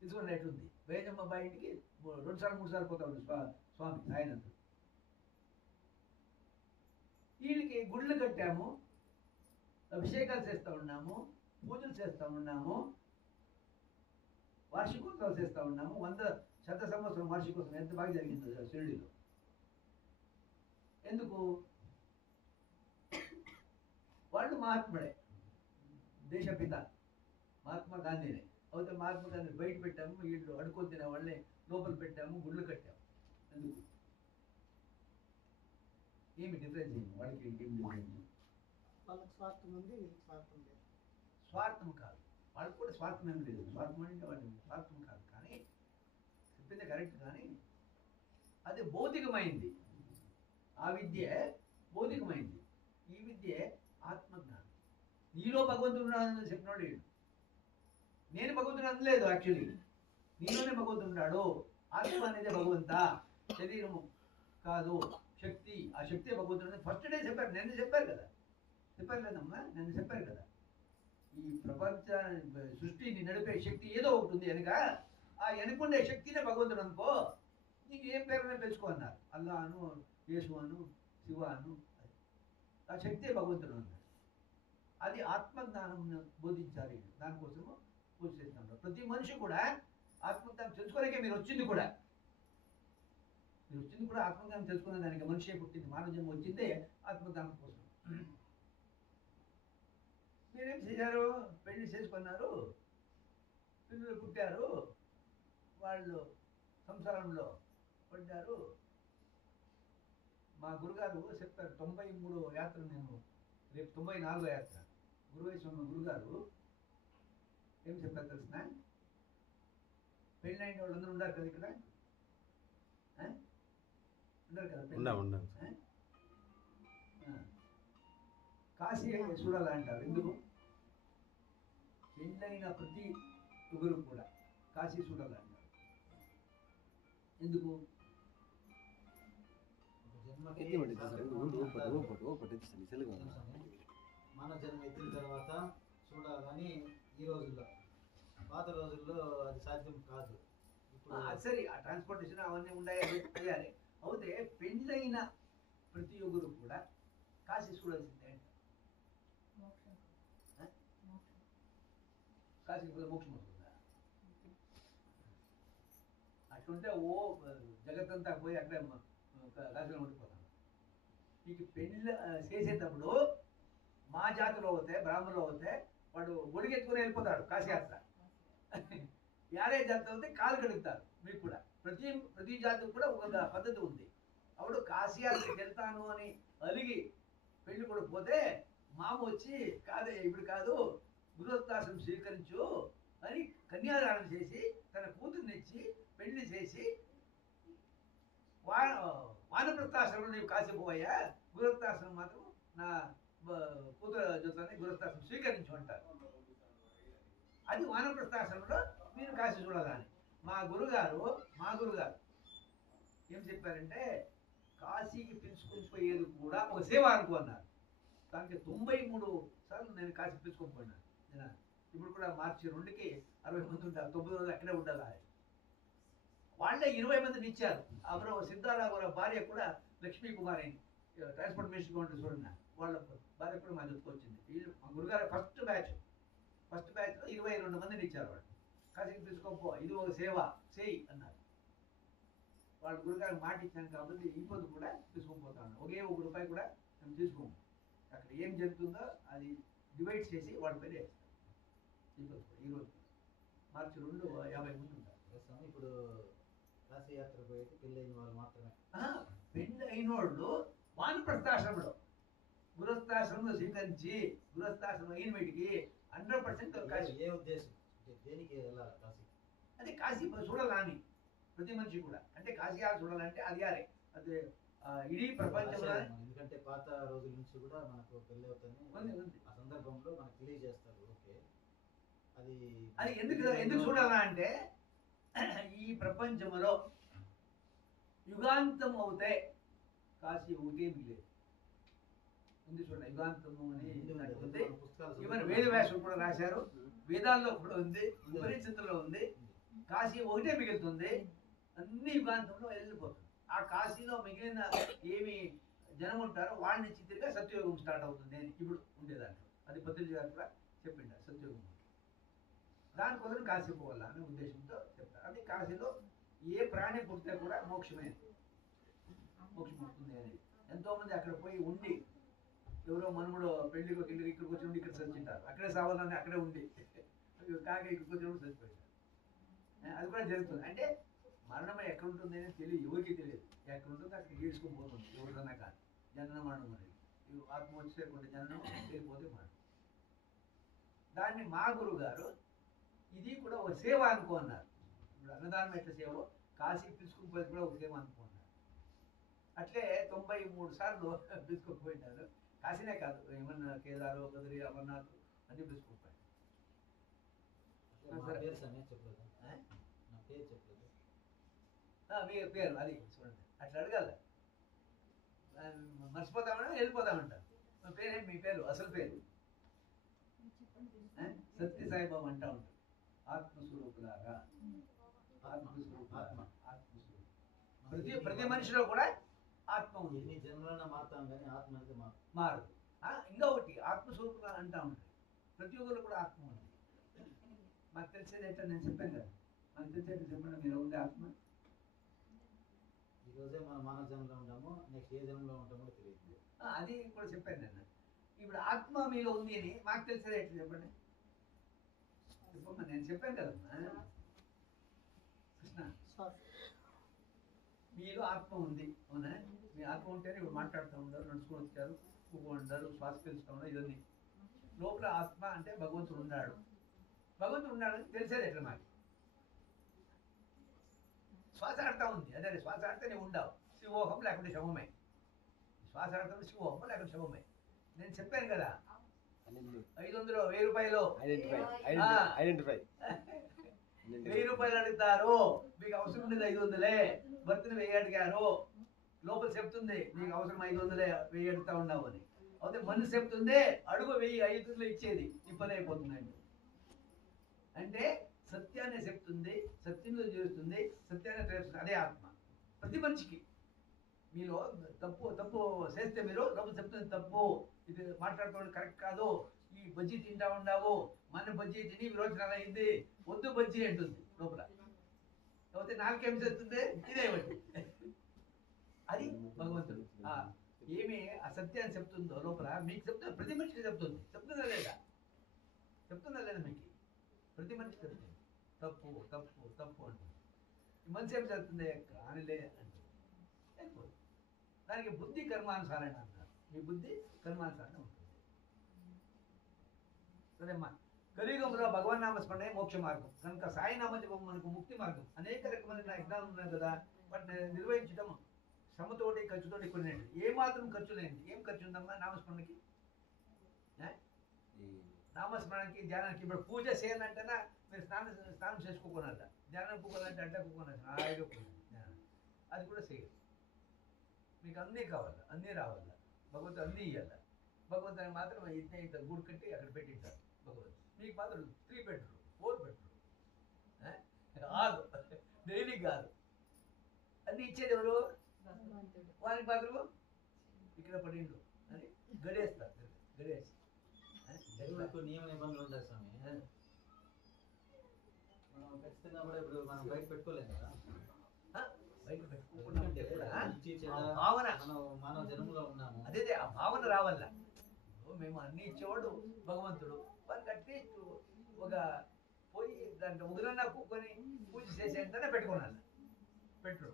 తీసుకోండి ఎట్లుంది. వేదమ్మ బాయి ఇంటికి 2 సార్లు 3 సార్లు పోతా ఉంది స్వామి సాయినందు. వీళ్ళకి గుళ్ళు కట్టాము, అభిషేకాలు చేస్తూ ఉన్నాము, పూజలు చేస్తూ ఉన్నాము, వార్షికోత్సవాలు చేస్తూ ఉన్నాము. 100 సంవత్సరం వార్షికోత్సవం ఎంత బాగా జరిగింది షిరిడీలో. ఎందుకు? వాళ్ళు మహాత్ముడే, దేశపిత మహాత్మా గాంధీనే. అయితే మహాత్మా గాంధీ బయట పెట్టాము, వీళ్ళు అడుకొని తినే వాళ్ళే లోపల పెట్టాము, గుళ్ళు కట్టాము. ఎందుకు? ఏమి డిఫరెన్స్ ఏంటి? వాళ్ళకి ఏం డిఫరెన్స్? వాళ్ళకి స్వార్థం ఉంది, వీళ్ళకి స్వార్థం లేదు. స్వార్థం కాదు. వాళ్ళకి కూడా స్వార్థం ఏం లేదు. స్వార్థం అంటే వాళ్ళకి స్వార్థం కాదు. కానీ చెప్పింది కరెక్ట్. కానీ అది భౌతికమైంది. ఆ విద్య భౌతికమైంది. ఈ విద్య ఆత్మజ్ఞానం. నీలో భగవంతుడు ఉన్నాడని చెప్పినాడు వీడు. నేను భగవంతుడు అనలేదు. యాక్చువల్లీ నీలోనే భగవంతుడు ఉన్నాడు. ఆత్మ అనేది భగవంత, శరీరము కాదు, శక్తి. ఆ శక్తి భగవంతుడు ఫస్ట్ డే చెప్పారు. నిన్న చెప్పారు కదా. చెప్పారు లేదమ్మా? నిన్న చెప్పారు కదా. ఈ ప్రపంచ సృష్టిని నడిపే శక్తి ఏదో ఒకటి ఉంది వెనుక. ఆ వెనుకుండే శక్తినే భగవంతుడు అనుకో, నీకు ఏం పేరునే పెంచుకో అన్నారు. అల్లా అను, యేసు అను, శివ అను. ఆ శక్తే భగవంతుడు అన్నారు. అది ఆత్మజ్ఞానం బోధించాలి. దానికోసము పూజ చేస్తున్నాం. ప్రతి మనిషి కూడా ఆత్మజ్ఞానం తెలుసుకోలేకే మీరు వచ్చింది కూడా. ఆత్మజ్ఞానం తెలుసుకునే దానికి మనిషే పుట్టింది. మానవ జన్మ వచ్చిందే ఆత్మజ్ఞానం కోసం. మీరేం చేశారు? పెళ్లి చేసుకున్నారు, పిల్లలు పుట్టారు, వాళ్ళు సంసారంలో పడ్డారు. మా గురుగారు చెప్పారు. 93వ యాత్ర. నేను రేపు 94వ యాత్ర. గురువైశ్వర గురుగారు ఏం చెప్పారు తెలిసిన? పెళ్ళైన వాళ్ళందరూ ఉన్నారు కదా ఇక్కడ. ఉన్నారు కదా. కాశీ చూడాలి అంటారు. ఎందుకు? పెళ్ళైన ప్రతి ఒక్కరు కూడా కాశీ చూడాలి అంటారు. ఎందుకు? మన జన్మ ఎత్తిన తర్వాత చూడాలని ఈ రోజుల్లో, పాత రోజుల్లో అది సాధ్యం కాదు. సరే, ఆ ట్రాన్స్పోర్టేషన్ అవన్నీ ఉన్నాయి. అయ్యాలి. అయితే పెళ్ళైన ప్రతి ఒక్కరు కూడా కాశీ చూడాల్సిందే అంట. కాశీకి పోతే మోక్షం వస్తుందా? అట్లుంటే జగత్తంతా పోయి అక్కడే కాశీలో ఉండిపోతాం. నీకు పెళ్ళి చేసేటప్పుడు మా జాతిలో అవుతే, బ్రాహ్మణులు అవుతే వాడు ఒడిగెత్తుకుని వెళ్ళిపోతాడు కాశీయాత్ర. యారే జాతి అవుతే కాలు కడుగుతారు. మీకు కూడా ప్రతి జాతికి కూడా ఒక పద్ధతి ఉంది. అప్పుడు కాశీయాత్రకి వెళ్తాను అని అలిగి పెళ్లి కూడా పోతే మామ వచ్చి కాదే ఇప్పుడు కాదు, గృహస్థాశ్రమం స్వీకరించు అని కన్యాదానం చేసి తన కూతుర్నిచ్చి పెళ్లి చేసి వానప్రస్థాశ్రమం నీవు కాసిపోయా, గృహస్థాశ్రమం మాత్రం నా కూతురు జొత్తని గృహస్థాశ్రమం స్వీకరించు అంటారు. అది వానప్రస్థాశ్రమంలో మీరు కాశీ చూడాలని. మా గురుగారు ఏం చెప్పారంటే కాశీకి పిలుచుకొని పోయేది కూడా ఒక సేవ అనుకో అన్నారు. దానికి 93 సార్లు నేను కాశీ పిలుచుకొని పోయినాను. నేను ఇప్పుడు కూడా మార్చి 2కి 60 మంది ఉంటారు, 9 రోజులు అక్కడే ఉండాలి. వాళ్ళే 20 మందిని ఇచ్చారు. అప్పుడు సిద్ధారావు భార్య కూడా లక్ష్మీ కుమారి ట్రాన్స్పోర్ట్ మినిస్టర్గా ఉంటుంది చూడండి, వాళ్ళ భార్య కూడా మా జొత్తుకు వచ్చింది. వీళ్ళు మా గురుగారు ఫస్ట్ బ్యాచ్లో 22 మందిని ఇచ్చారు. వాళ్ళు కాశీకి తీసుకోపో, ఇది ఒక సేవ చేయి అన్నారు. వాళ్ళ గురుగారు మాట ఇచ్చాను కాబట్టి ఈ పొద్దు కూడా తీసుకొని పోతాను. ఒకే ₹1 కూడా మేము తీసుకోము. అక్కడ ఏం జరుగుతుందో అది డివైడ్ చేసి వాళ్ళ పేరు వేస్తారు. ఈ పొద్దు ఈరోజు మార్చి 2 50 మంది ఉంటారు. స్వామి ఇప్పుడు కాశీ యాత్ర పోయేది పెళ్ళైన వాళ్ళు మాత్రమే. పెళ్ళి అయిన వాళ్ళు వానప్రస్థాశ్రమంలో గృహస్థాశ్రమంలో స్వీకరించి గృహస్థాశ్రమం అయిన వీటికి 100% కాశీ. ఏ ఉద్దేశం అంటే దేనికి వెళ్ళాలి కాశీ? అదే కాశీ చూడాలని ప్రతి మనిషి కూడా. అంటే కాశీ చూడాలంటే అది అదే ఇడీ ప్రపంచంలో. ఎందుకంటే పాత రోజుల నుంచి కూడా మనకు పెళ్ళి అవుతుంది, ఆ సందర్భంలో మనకు తెలియజేస్తారు. ఓకే, అది ఎందుకు చూడాలా అంటే ఈ ప్రపంచంలో యుగాంతం అవుతే కాశీ ఒకటే మిగిలేదు. ఉంది చూడండి, యుగాంతము అని ఉంది. ఈవెన్ వేదవ్యాసులు కూడా రాశారు, వేదాల్లో కూడా ఉంది, ఉపనిషత్తుల్లో ఉంది. కాశీ ఒకటే మిగులుతుంది, అన్ని యుగాంతంలో వెళ్ళిపోతుంది. ఆ కాశీలో మిగిలిన ఏమి జనం ఉంటారో వాళ్ళ నుంచి తిరిగి సత్యయుగం స్టార్ట్ అవుతుంది అని ఇప్పుడు ఉండేదాంట్లో. అది పత్రిజీ గారు కూడా చెప్పిండారు, సత్యయుగం. దానికోసం కాశీ పోవాలా అనే ఉద్దేశంతో చెప్తారు. అది కాశీలో ఏ ప్రాణి పుట్టితే కూడా మోక్షం పుడుతుంది అని. ఎంతోమంది అక్కడ పోయి ఉండి, ఎవరో మనముడు పెళ్లికి ఇక్కడికి వచ్చి ఉండి ఇక్కడ చచ్చిఉంటారు, అక్కడే సావాలని అక్కడే ఉండి కాగా ఇక్కడికి వచ్చి చచ్చిపోయారు. అది కూడా జరుగుతుంది. అంటే మరణం ఎక్కడ ఉంటుంది అనేది తెలియదు, ఎవరికి తెలియదు. ఎక్కడ ఉంటుందో అక్కడ ఈడ్చుకొని పోతుంది ఎవరికన్నా. కానీ జనన మరణం అనేది ఆత్మ వచ్చే కొన్ని జననం వెళ్ళిపోతే మరణం. దాన్ని మా గురువు గారు ఇది కూడా ఒక సేవ అనుకో అన్నారు. ఇప్పుడు అన్నదానం ఎట్లా సేవ, కాశీకి తీసుకుని పోయేది కూడా ఒక సేవ అనుకున్నారు. అట్లే 93 సార్లు తీసుకుపోయింటారు. కాశీనే కాదు, ఏమన్నా కేదారు, బద్రీ, అమర్నాథ్ అన్ని తీసుకుపోయారు. మీ పేరు అది చూడండి, అట్లా అడగాల. మర్చిపోతామని వెళ్ళిపోతామంటారు. పేరేంటి మీ పేరు, అసలు పేరు? సత్య సాయిబాబు అంటా ఉంటారు. ఆత్మస్వరూపులారా, ప్రతి మనిషిలో కూడా ఆత్మ ఉంది. ఎన్ని జన్మలైనా మారుతాం కానీ ఆత్మ అనేది మారదు. ఇంకా ఒకటి ఆత్మస్వరూపులు అంటా ఉంటారు. ప్రతి ఒక్కరు కూడా ఆత్మ ఉంది. మాకు తెలిసేది ఏంటో నేను చెప్పాను కదా, మనకు తెలిసేది చెప్పండి. మీరు ఉండే ఆత్మ ఈరోజే మనం మానవ జన్మలో ఉంటాము, నెక్స్ట్ ఏ జన్మలో ఉంటామో తెలియదు. అది కూడా చెప్పాను నేను. ఇప్పుడు ఆత్మ మీలో ఉంది అని మాకు తెలిసేది ఎట్లా చెప్పండి? చెప్పమ్మా, నేను చెప్పాను కదమ్మా కృష్ణ, మీలో ఆత్మ ఉంది. అవునా? మీ ఆత్మ ఉంటేనే ఇప్పుడు మాట్లాడుతూ ఉంటారు, నడుచుకొని వచ్చారు, కూకుంటారు, శ్వాస పీల్చుతూ ఉన్నారు. ఇవన్నీ లోపల ఆత్మ అంటే భగవంతుడు ఉన్నాడు. భగవంతుడు ఉన్నాడని తెలిసేది ఎట్లా మాకు? శ్వాస ఆడుతూ ఉంది, అదే శ్వాస ఆడితే నీవు ఉండవు. శివోహం లేకుంటే శవమే. శ్వాస ఆడుతుంది శివోహం లేకుంటే శవమే. నేను చెప్పాను కదా, 500 ₹1000 అడుగుతారు. మీకు అవసరం ఉండేది 500. భర్తను 1000 అడిగారు. లోపల చెప్తుంది నీకు అవసరం 500, 1000 అడుగుతా ఉన్నావు అని. అయితే మనసు చెప్తుంది అడుగు 1000, 500 ఇచ్చేది నీ పని అయిపోతుందండి. అంటే సత్యాన్ని చెప్తుంది, సత్యంలో చేస్తుంది, సత్యాన్ని తెలుస్తుంది. అదే ఆత్మ. ప్రతి మనిషికి మీలో తప్పు చేస్తే మీరు లోపల చెప్తుంది తప్పు, ఇది మాట్లాడుకోవడం కరెక్ట్ కాదు, ఈ బజ్జీ తింటా ఉన్నావు, మన బజ్జీ తిని విరోచన అయింది, వద్దు బజ్జీ అంటుంది లోపల. లేకపోతే నాకేం చేస్తుంది, ఇదే ఒకటి. అది భగవంతుడు ఏమి అసత్యాన్ని చెప్తుందో లోపల మీకు చెప్తుంది. ప్రతి మనిషికి చెప్తుంది. చెప్తుందా లేదా మీకు? ప్రతి మనిషికి చెప్తుంది తప్పు తప్పు తప్పు అంటుంది. ఈ మనిషి ఏం చెప్తుంది, కానిలే అంటుంది. దానికి బుద్ధి కర్మానుసారంగా అంటారు. మీ బుద్ధి కర్మానుసారంగా ఉంటుంది. సరేమ్మా, కలియుగంలో భగవన్నామ స్మరణే మోక్ష మార్గం కనుక సాయినామ జపం మనకు ముక్తి మార్గం. అనేక రకమైన యజ్ఞాలు ఉన్నాయి కదా, వాటిని నిర్వహించడం శ్రమతోటి ఖర్చుతోటి కొనేది. ఏ మాత్రం ఖర్చు లేనిది. ఏం ఖర్చు ఉందమ్మా నామస్మరణకి? నామస్మరణకి ధ్యానానికి ఇప్పుడు పూజ చేయాలంటేనా మీరు స్నానం చేసుకోకున్నట్ట, ధ్యానం కూకోవాలంటే అంటే కూకున్నట్టు హాయిగా ధ్యానం అది కూడా చేయదు. మీకు అన్నీ కావాలి, అన్నీ రావాలి, భగవంతుడు అన్నీ ఇవ్వాలి. భగవంతుని మాత్రం ఇంత గూడు కట్టి అక్కడ పెట్టింటారు భగవంతుడు. మీకు మాత్రం 3 బెడ్రూమ్ 4 బెడ్రూమ్ 6 డైలీ కాదు అన్నీ ఇచ్చేది ఎవరు? వానికి మాత్రం ఇక్కడ పడిండు అని గడేస్తారు, గడేసి దేవుడికి నియమ నిబంధనలు ఉంటాయి స్వామి. మనం ఖచ్చితంగా కూడా ఇప్పుడు మనం బయట పెట్టుకోలేము కదా. బయట పెట్టుకుంటున్నాం మంచి చెడ్డ భావన, మనం మానవ జన్మలో ఉన్నాము. అదే ఆ భావన రావాల. మేము అన్ని ఇచ్చేవాడు భగవంతుడు, వారికి అట్లీస్ట్ ఒక పోయి దాంట్లో ఉదరన్నా కూకొని పూజ చేసేంతనే పెట్టుకున్నాను. పెట్టరు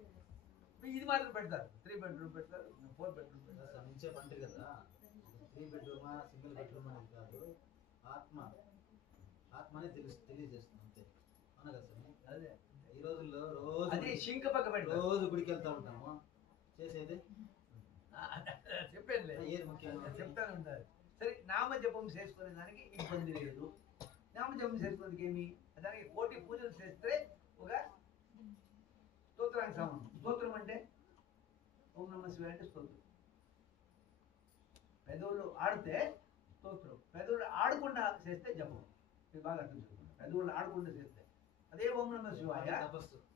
ఇది మాత్రం పెడతారు, 3 బెడ్రూమ్ పెడతారు, 4 బెడ్రూమ్ పెడతారు. ఇచ్చే పంటలు కదా 3 బెడ్రూమా సింగిల్ బెడ్రూమ్ అనేది కాదు, ఆత్మనే తెలియజేస్తుంది అంతే. అవునా కదా స్వామి? అదే ఈ రోజుల్లో రోజు అదే షింక పక్క పెడతారు, రోజు గుడికి వెళ్తా ఉంటాము, చేసేది చెప్పేది ఏది ముఖ్యం? చెప్తానే ఉంటారు. సరే నామజపం చేసుకునే దానికి ఇబ్బంది లేదు. నామజపం చేసుకునేందుకు ఏమి, దానికి 1 పూజలు చేస్తే ఒక స్తోత్రానికి సమానం. స్తోత్రం అంటే ఓం నమః శివాయ అంటే స్తోత్రం. పెదవులు ఆడితే స్తోత్రం, పెదవులు ఆడకుండా చేస్తే జపం. ఇది బాగా అర్థం చేసుకోండి. పెదవులు ఆడకుండా చేస్తే అదే ఓం నమః శివాయ,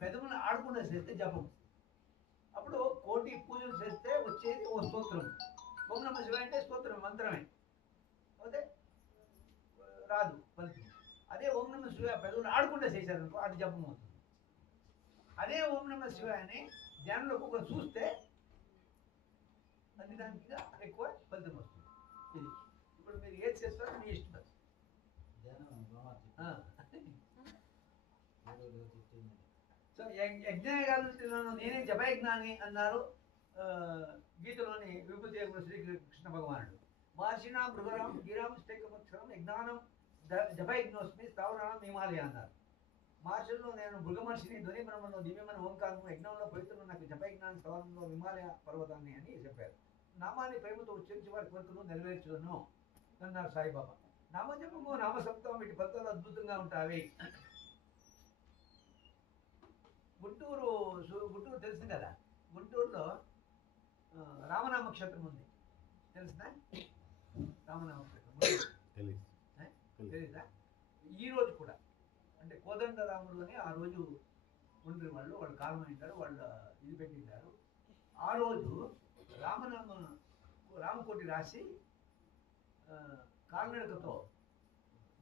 పెదవులు ఆడకుండా చేస్తే జపం. అప్పుడు 1 పూజలు చేస్తే వచ్చేది ఓ స్తోత్రం. ఓం నమః శివాయ అంటే స్తోత్రం, మంత్రమే. అదే రాదు ఫలితం. అదే ఓం నమః శివాయ పెదవులు ఆడకుండా చేశారనుకో అది జపం అవుతుంది. అదే ఓం నమః శివాయని ధ్యానంలో ఒకరు చూస్తే అది దానికి ఎక్కువ ఫలితం వస్తుంది. ఇది ఇప్పుడు మీరు ఏది చేస్తారో మీ ఇష్టం. సో యజ్ఞాగాలను నేనే జపయజ్ఞాని అన్నారు గీతలోని విభూతి శ్రీకృష్ణ భగవానుడు. మహర్షినా మృగరాం గిరాం స్థైకమక్షరం యజ్ఞానం జపయజ్ఞోస్మి స్థావరాం హిమాలయ అన్నారు. మహర్షుల్లో నేను మృగమహర్షిని, ధ్వని బ్రహ్మంలో దివ్యమైన ఓంకారము, యజ్ఞంలో పవిత్రంలో నాకు జపయజ్ఞాన స్థావరంలో హిమాలయ పర్వతాన్ని అని చెప్పారు. నామాన్ని ప్రేమతో ఉచ్చరించి వారి కోరికలు నెరవేర్చును అన్నారు సాయిబాబా. నామజపము నామసప్తమం వీటి ఫలితాలు అద్భుతంగా ఉంటాయి. గుంటూరు తెలుసు కదా, గుంటూరులో రామనామ క్షేత్రం ఉంది, తెలుసునా? రామనామ క్షేత్రం తెలీదా? ఈ రోజు కూడా అంటే కోదండరాములు అని ఆ రోజు ఉండ్రి వాళ్ళు కాలం అంటారు, వాళ్ళు ఇది పెట్టింటారు. ఆ రోజు రామకోటి రాసి కాల్నడకతో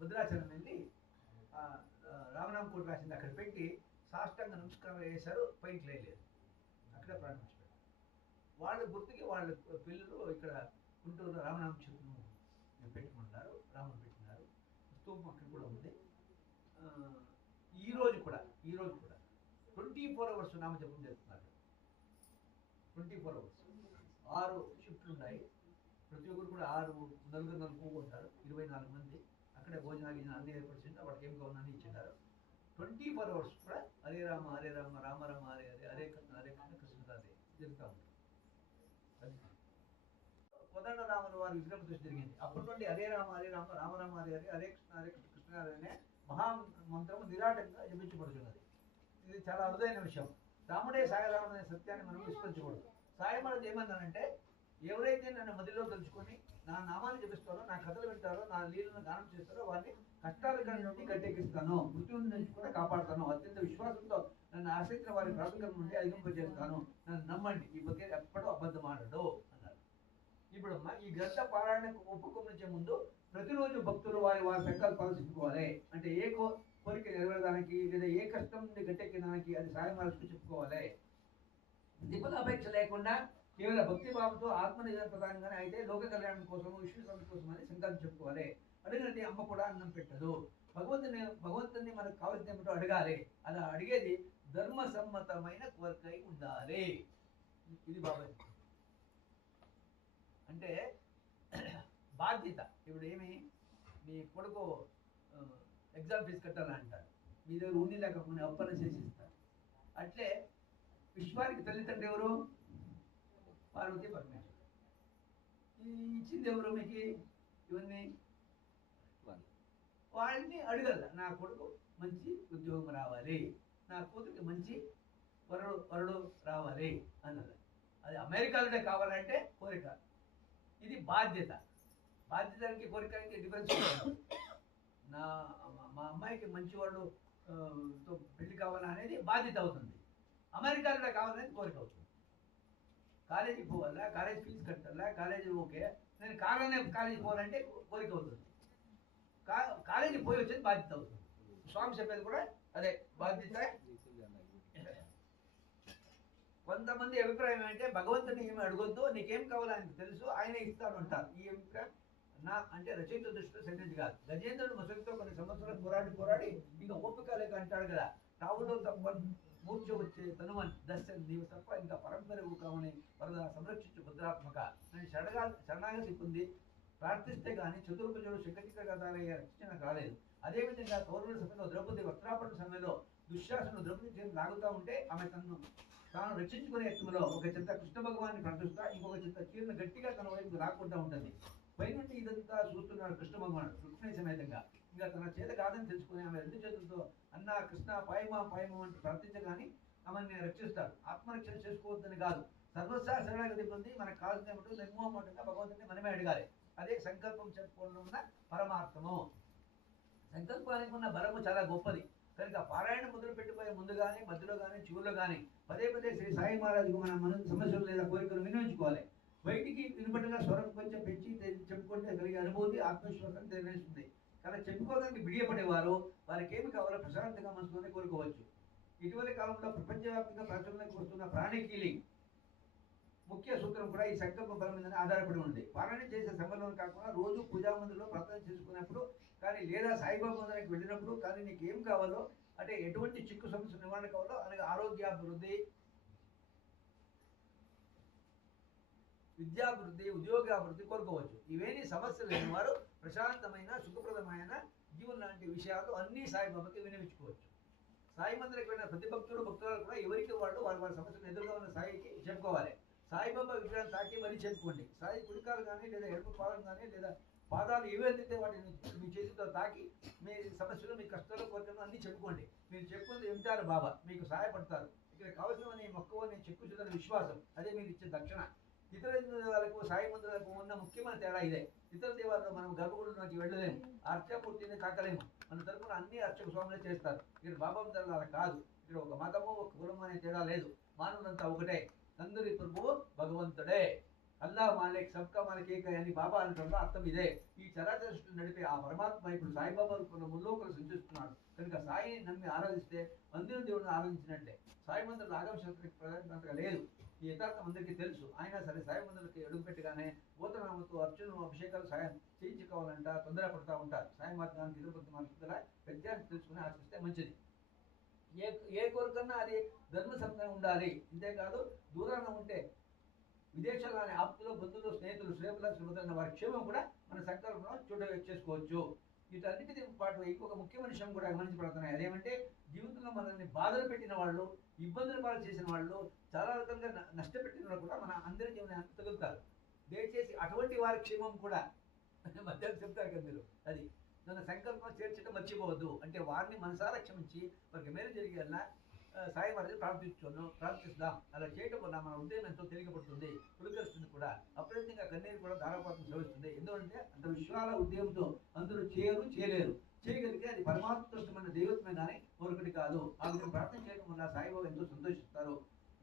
భద్రాచలం వెళ్ళి రామనామకోటి రాసింది అక్కడ పెట్టి సాష్టాంగ నమస్కారం వేశారు, పైకి లేదు, అక్కడే ప్రారంభించారు. వాళ్ళ గుర్తుకి వాళ్ళ పిల్లలు ఇక్కడ గుంటూరు రామనామ క్షేత్రం పెట్టుకుంటారు, రాముడు పెట్టినారు. స్తూపం అక్కడ కూడా ఉంది. ఈ రోజు కూడా 24 అవర్స్ నామజపం చేస్తున్నారు. 24 అవర్స్ 6 షిఫ్ట్లు ఉన్నాయి. ప్రతి ఒక్కరు కూడా 6 నలుగురు కూకుంటారు, 24 మంది. అక్కడే భోజనాలు అన్ని ఏర్పరిచింది, వాటికి ఏం కావాలని ఇచ్చినారు. 24 అవర్స్ కూడా హరే రామ హరే రామ రామ రామ హరే హరే హరే కృష్ణ కృష్ణ హరే జరుగుతూ ఉంటుంది. కోదండరాములు వారి విగ్రహ ప్రతిష్ఠ జరిగింది. అప్పటి నుండి హరే రామ హరే రామ రామ రామ హరే హరే హరే కృష్ణ కృష్ణ హరే అనే మహామంత్రము నిరాటంగా జపించబడుతున్నది. ఇది చాలా అరుదైన విషయం. రాముడే సాయరాముడు అనే సత్యాన్ని మనం విస్మరించకూడదు. సాయమాడు ఏమన్నానంటే, ఎవరైతే నన్ను మదిలో తలుచుకొని నా నామాన్ని జపిస్తారో, నా కథలు వింటారో, నా లీలను గానం చేస్తారో వారిని కష్టాల నుండి గట్టెక్కిస్తాను, మృత్యువుల నుంచి కూడా కాపాడుతాను. అత్యంత విశ్వాసంతో నన్ను ఆశ్రయించిన వారి ప్రార్థన నుండి అధిగంపజేస్తాను. నన్ను నమ్మండి, ఈ బతికే ఎప్పుడూ అబద్ధం ఆడడు అన్నారు. ఇప్పుడు ఈ గ్రంథ పారాయణ ఒప్పుకోమనిచ్చే ముందు ప్రతిరోజు భక్తులు వారి సంకల్పాలు చెప్పుకోవాలి. అంటే ఏ కోరిక నెరవేరడానికి లేదా ఏ కష్టం నుండి గట్టెక్కడానికి అది సాయమాలకు చెప్పుకోవాలి. దిగుల అపేక్ష లేకుండా కేవల భక్తి భావంతో ఆత్మ నిజం ప్రధానంగానే అయితే లోక కళ్యాణం కోసం, విశ్వ సంస్థ కోసం అని సంకల్పం చెప్పుకోవాలి. అడిగినట్టు అమ్మ కూడా అన్నం పెట్టదు. భగవంతుని మనకు కావాల్సిన ఏమిటో అడగాలి. అలా అడిగేది ధర్మ సమ్మతమైన కోరిక ఉండాలి. ఇది బాబా అంటే బాధ్యత. ఇప్పుడు ఏమి, మీ కొడుకు ఎగ్జామ్ ఫీజు కట్టాలంటారు, మీ దగ్గర ఉండి లేకపోతే అప్పన చేసి ఇస్తారు. అట్లే విశ్వానికి తల్లిదండ్రులు ఎవరు? పార్వతి పరమేశ్వరుడు. ఇచ్చింది ఎవరు మీకు ఇవన్నీ? వాళ్ళని అడగల, నా కొడుకు మంచి ఉద్యోగం రావాలి, నా కూతురికి మంచి వరుడు రావాలి అన్నది. అది అమెరికాలోనే కావాలంటే కోరిక, ఇది బాధ్యత. బాధ్యతకి కోరికకి డిఫరెన్స్ ఉంటుంది. మా అమ్మాయికి మంచి వాళ్ళు తో పెళ్లి కావాలా అనేది బాధ్యత అవుతుంది, అమెరికాలో కావాలనేది కోరిక అవుతుంది. కాలేజీకి పోవాలా, కాలేజ్ ఫీజు కట్టాలా, కాలేజీ ఓకే, నేను కావాలనే కాలేజీకి పోవాలంటే కోరిక అవుతుంది. కాలేజీకి పోయి వచ్చేది బాధ్యత అవుతుంది. స్వామి చెప్పేది కూడా అదే బాధ్యత. కొంతమంది అభిప్రాయం ఏంటంటే భగవంతుని ఏమి అడగొద్దు, నీకేం కావాలో ఆయనకు తెలుసు, ఆయన ఇస్తాడు అంటారు. ఈ అభిప్రాయం నా అంటే రచయిత దృష్టిలో సరైనది కాదు. గజేంద్రుడు ముసలితో కొన్ని సంవత్సరాలు పోరాడి ఇంకా ఓపిక లేక అంటాడు కదా, తావులో తప్ప మూర్ఛ వచ్చే తనువన్ దర్శన్ నీవు తప్ప ఇంకా పరంపరకు కావని వరద సంరక్షించు భద్రాత్మక నేను శరణాగతి పొంది ప్రార్థిస్తే కానీ చతుర్భుజుడు శంకచిత్రగాథాలయ్య రక్షణ కాలేదు. అదేవిధంగా కౌరవుల సమయంలో ద్రౌపది వస్త్రాపరణ సమయంలో దుశ్శాసను ద్రౌపది చేసి లాగుతూ ఉంటే ఆమె తాను రక్షించుకునే యత్నంలో ఒక చెంత కృష్ణ భగవాన్ని ప్రకటిస్తా, ఇంకొక చెంత చీరను గట్టిగా తన వైపు రాకుండా ఉంటుంది. పైనుండి ఇదంతా చూస్తున్నాడు కృష్ణ భగవానుడు రుక్మిణి సమేతంగా. ఇంకా తన చేత కాదని తెలుసుకుని ఆమె రెండు చేతులతో అన్న కృష్ణ పాయమా అంటూ ప్రార్థించగాని ఆమెని రక్షిస్తాడు. ఆత్మరక్షణ చేసుకోవద్దని కాదు, సర్వస్వ శరణాగతి పొంది మనకు కావాల్సిన నిర్మోహమాటంగా భగవంతుని మనమే అడగాలి. అదే సంకల్పం చెప్పుకోవడం ఉన్న పరమార్థము. సంకల్పానికి ఉన్న బలము చాలా గొప్పది కనుక పారాయణ మొదలు పెట్టిపోయే ముందు కానీ మధ్యలో కానీ చివరిలో కానీ పదే శ్రీ సాయి మహారాజుకు మన సమస్యలు లేదా కోరికలు వినియోగించుకోవాలి. బయటికి వినపడిన స్వరం కొంచెం పెంచి చెప్పుకుంటే కలిగే అనుభూతి ఆత్మవిశ్వాసం తెలియజేస్తుంది. కానీ చెప్పుకోవడానికి బిడియపడేవారు వారికి ఏమి కావాలో ప్రశాంతంగా మనసులోనే కోరుకోవచ్చు. ఇటీవలి కాలంలో ప్రపంచవ్యాప్తంగా ప్రాచుర్యంలోకి వస్తున్న ప్రాణిక్ హీలింగ్ ముఖ్య సూత్రం కూడా ఈ సంకల్ప బలం మీద ఆధారపడి ఉంది. పారాయణ చేసే సమయంలో కాకుండా రోజు పూజా మందిరంలో ప్రార్థన చేసుకున్నప్పుడు కానీ లేదా సాయిబాబా మందిరానికి వెళ్ళినప్పుడు కానీ నీకు ఏం కావాలో అంటే ఎటువంటి చిక్కు సమస్య నివారణ కావాలో అలాగే ఆరోగ్యాభివృద్ధి, విద్యాభివృద్ధి, ఉద్యోగాభివృద్ధి కోరుకోవచ్చు. ఇవేని సమస్యలు లేని వారు ప్రశాంతమైన సుఖప్రదమైన జీవనం లాంటి విషయాలు అన్ని సాయిబాబాకి వినియోగించుకోవచ్చు. సాయి మందిరికి వెళ్ళిన ప్రతి భక్తుడు భక్తులు కూడా ఎవరికి వాళ్ళు వారి సమస్యలు ఎదురుగా ఉన్న సాయికి చెప్పుకోవాలి. సాయిబాబా విగ్రహం తాకి మరీ చెప్పుకోండి. సాయి కుడికాలు కానీ లేదా ఎడమ పాదం కానీ లేదా పాదాలు ఏవైతే వాటిని మీ చేతితో తాకి మీ సమస్యలు మీ కష్టాలు కోరికలు అన్నీ చెప్పుకోండి. మీరు చెప్పుకుంటే వింటారు బాబా, మీకు సహాయపడతారు. ఇక్కడ కావలసిన మొక్కువని చెక్కు చూడని విశ్వాసం, అదే మీరు ఇచ్చే దక్షిణ. ఇతర దేవాలకు సాయి మందిరాలకు ఉన్న ముఖ్యమైన తేడా ఇదే. ఇతర దేవాలలో మనం గర్భగుడిలోకి వెళ్ళలేము, అర్చమూర్తిని తాకలేము. మన తరపున అన్ని అర్చక స్వాములే చేస్తారు. ఇక్కడ బాబా మందిరాలు అలా కాదు. ఇక్కడ ఒక మతము ఒక కులం అనే తేడా లేదు, మానవులంతా ఒకటే. అందరి ప్రభువు భగవంతుడే, అల్లా మాలిక్ సబ్కా మాలిక్ ఏక అని బాబా అనడంలో అర్థం ఇదే. ఈ చరాచర సృష్టిని నడిపే ఆ పరమాత్మ ఇప్పుడు సాయిబాబా కొన్ని ముల్లోకులు సూచిస్తున్నాడు కనుక సాయిని నమ్మి ఆరాధిస్తే మందిర దేవుడిని ఆరాధించినట్లే. సాయి మందిరం ఆగమశాస్త్రానికి ప్రధానంగా లేదు, ఈ యథార్థం అందరికీ తెలుసు. అయినా సరే సాయి మందిరానికి అడుగుపెట్టగానే గోతనామతో అర్చనలు అభిషేకాలు సాయం చేయించుకోవాలంట తొందరపడుతూ ఉంటారు. సాయి మార్గానికి ఇరుపతి మార్గల వ్యత్యాసం తెలుసుకుని ఆశిస్తే మంచిది. ఏ కోరికన్నా అది ధర్మసంబంధంగా ఉండాలి. ఇంతేకాదు దూరాన ఉంటే విదేశాలని ఆప్తులు బంధువులు స్నేహితులు శ్రేపుల శ్రీమతులైన వారి క్షేమం కూడా మన సంకల్పంలో చేసుకోవచ్చు. వీటన్నిటితో పాటు ఇంకొక ముఖ్యమైన విషయం కూడా గమనించబడుతున్నాయి. అదేమంటే జీవితంలో మనల్ని బాధలు పెట్టిన వాళ్ళు, ఇబ్బందులు పాలు చేసిన వాళ్ళు, చాలా రకాలుగా నష్టపెట్టిన వాళ్ళు కూడా మన అందరి జీవనాన్ని తగులుతారు. దయచేసి అటువంటి వారి క్షేమం కూడా మధ్యాహ్నం చెప్తారు కదా మీరు, అది మన సంకల్పం చేర్చడం మర్చిపోవద్దు. అంటే వారిని మనసారా క్షమించి వారికి మేలు జరిగేలా సాయి మహారాజు ప్రార్థిస్తాం. అలా చేయడం వల్ల మన ఉదయం ఎంతో తేలికపడుతుంది, పులికరిస్తుంది కూడా. అప్రయత్నంగా కన్నీరు కూడా ధారాపాతం శ్రవిస్తుంది. ఎందుకంటే అంత విశ్వాల ఉద్యమంతో అందరూ చేయలేరు. చేయగలిగితే అది పరమాత్మమైన దైవత్వమే కానీ మరొకటి కాదు. ఆ విధంగా ప్రార్థన చేయడం వల్ల సాయిబాబా ఎంతో సంతోషిస్తారు,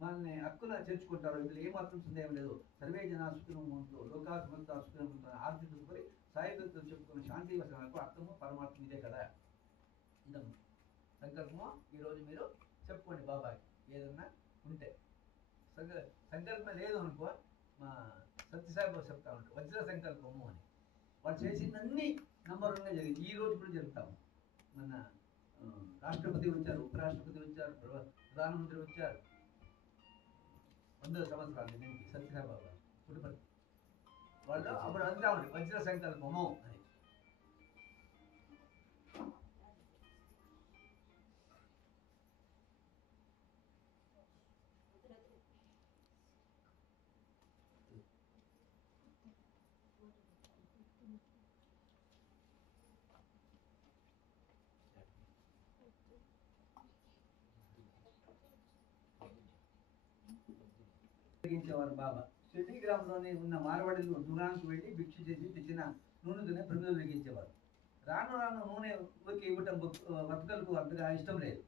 మనల్ని హక్కున చేర్చుకుంటారు. ఇందులో ఏమాత్రం సందేహం లేదు. సర్వే జన సుఖినో లోకా సమస్త సుఖినో ఆర్థిక సుఖపరి సాయిబాబాతో చెప్పుకున్న శాంతి వచనాలకు అర్థము పరమాత్మ ఇదే కదా. ఇదం సంకల్పము. ఈరోజు మీరు చెప్పుకోండి బాబాకి ఏదన్నా ఉంటే. సంకల్పం లేదు అనుకో, మా సత్యసాయిబాబు చెప్తా ఉంటారు వజ్ర సంకల్పము అని. వాళ్ళు చేసిందన్నీ నంబర్ 1గా జరిగింది. ఈ రోజు కూడా జరుగుతాము. మన రాష్ట్రపతి వచ్చారు, ఉపరాష్ట్రపతి వచ్చారు, ప్రధానమంత్రి వచ్చారు. 100 సంవత్సరాలు దీనికి సత్యసాయిబాబా పుట్టుపర్తి వాళ్ళు అప్పుడు అంతా ఉంది వజ్ర సంకల్పము అని. వెలిగించేవారు బాబా. షిర్డీ గ్రామంలోనే ఉన్న మార్వాడిలు దుకాణానికి వెళ్ళి భిక్ష చేసి తెచ్చిన నూనెతోనే ప్రమిదలు వెలిగించేవారు. రాను రాను నూనె ఊరికి ఇవ్వటం భక్తులకు అంతగా ఇష్టం లేదు.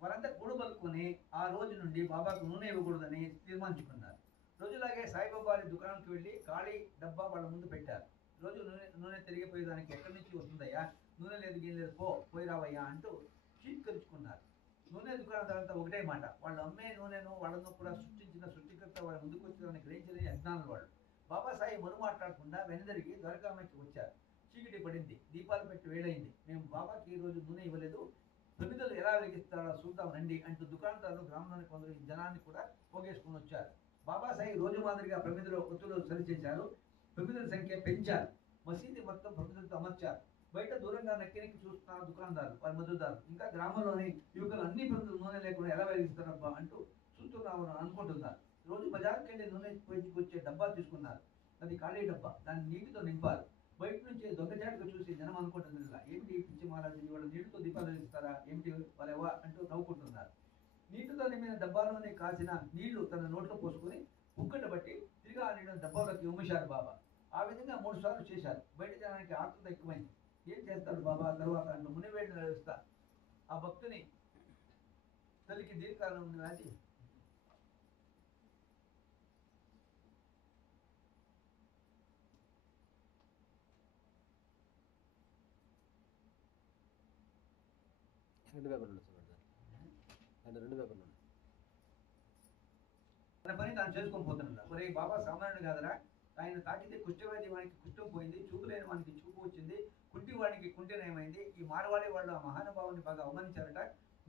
వారంతా కూడబలుకొని ఆ రోజు నుండి బాబాకు నూనె ఇవ్వకూడదని తీర్మానించుకున్నారు. రోజులాగే సాయిబాబా వారి దుకాణానికి వెళ్ళి ఖాళీ డబ్బా వాళ్ళ ముందు పెట్టారు. రోజు నూనె తిరిగిపోయేదానికి ఎక్కడి నుంచి వస్తుందయ్యా, నూనె లేదు గీన్ లేదు, పోయి రావయ్యా అంటూ చీత్కరించుకున్నారు. నూనె దుకాణదారులతో ఒకటే మాట, వాళ్ళు అమ్మే నూనెను వాళ్ళను కూడా సృష్టించిన సృష్టికర్త వాళ్ళ ముందుకు వచ్చిన గ్రహించలేని అజ్ఞానులు వాళ్ళు. బాబాసాయి మరు మాట్లాడకుండా వెనదరికి ద్వారకామాయికి వచ్చారు. చీకటి పడింది, దీపాలు పెట్టి వేడైంది. మేము బాబాకి ఈ రోజు నూనె ఇవ్వలేదు, ప్రమిదలు ఎలా వెలిగిస్తారో చూద్దాం రండి అంటూ దుకాణదారులు గ్రామంలోని కొందరు ఈ జనాన్ని కూడా పోగేసుకుని వచ్చారు. బాబాసాయి రోజు మాదిరిగా ప్రమిదలో ఒత్తులు సరిచేశారు. ప్రమిదల సంఖ్య పెంచారు. మసీదు మొత్తం ప్రమిదలతో అమర్చారు. బయట దూరంగా నక్కి చూస్తున్నారు దుకాణదారులు, వారి మద్దతుదారులు. ఇంకా గ్రామంలోని యువకులు అన్ని ప్రమిదలు నూనె లేకుండా ఎలా వెలిగిస్తారబ్బా అంటూ చూస్తున్నామని అనుకుంటున్నారు. రోజు బజార్కి వెళ్ళి నూనె వచ్చే డబ్బా తీసుకున్నారు. అది ఖాళీ డబ్బా, దాన్ని నీటితో నింపారు. బయట నుంచి దొంగచాటుగా చూసి జనం అనుకుంటున్నారు, ఏమిటి పిచ్చి మహారాజు ఇవాళ నీటితో దీపాలు వెలిగిస్తారా ఏమిటి వాళ్ళెవా అంటూ నవ్వుకుంటున్నారు. నీటితో నింపిన డబ్బాలోనే కాసిన నీళ్లు తన నోట్లో పోసుకొని ఉక్కట బట్టి తిరిగి ఆ నీళ్ళని డబ్బాలోకి ఉమ్మేశారు బాబా. ఆ విధంగా 3 సార్లు చేశారు. బయట జనానికి ఆత్మత ఎక్కువైంది. ఏం చేస్తాడు బాబా తర్వాత అంటూ మునివేడిని వ్యవస్థ ఆ భక్తుని తల్లికి దీర్ఘకాలం వ్యాధి తన పని తాను చేసుకొని పోతున్నాడు. ఒరే బాబా సామాన్యుడు కాదరా, ఆయన తాకితే కుష్ఠవ్యాధి వానికి కుష్ఠం పోయింది, చూపు లేని వానికి చూపు వచ్చింది, కుంటి వాడికి కుంటినయమైంది. ఈ మార్వాడి వాళ్ళు ఆ మహానుభావుని బాగా అవమానించారట,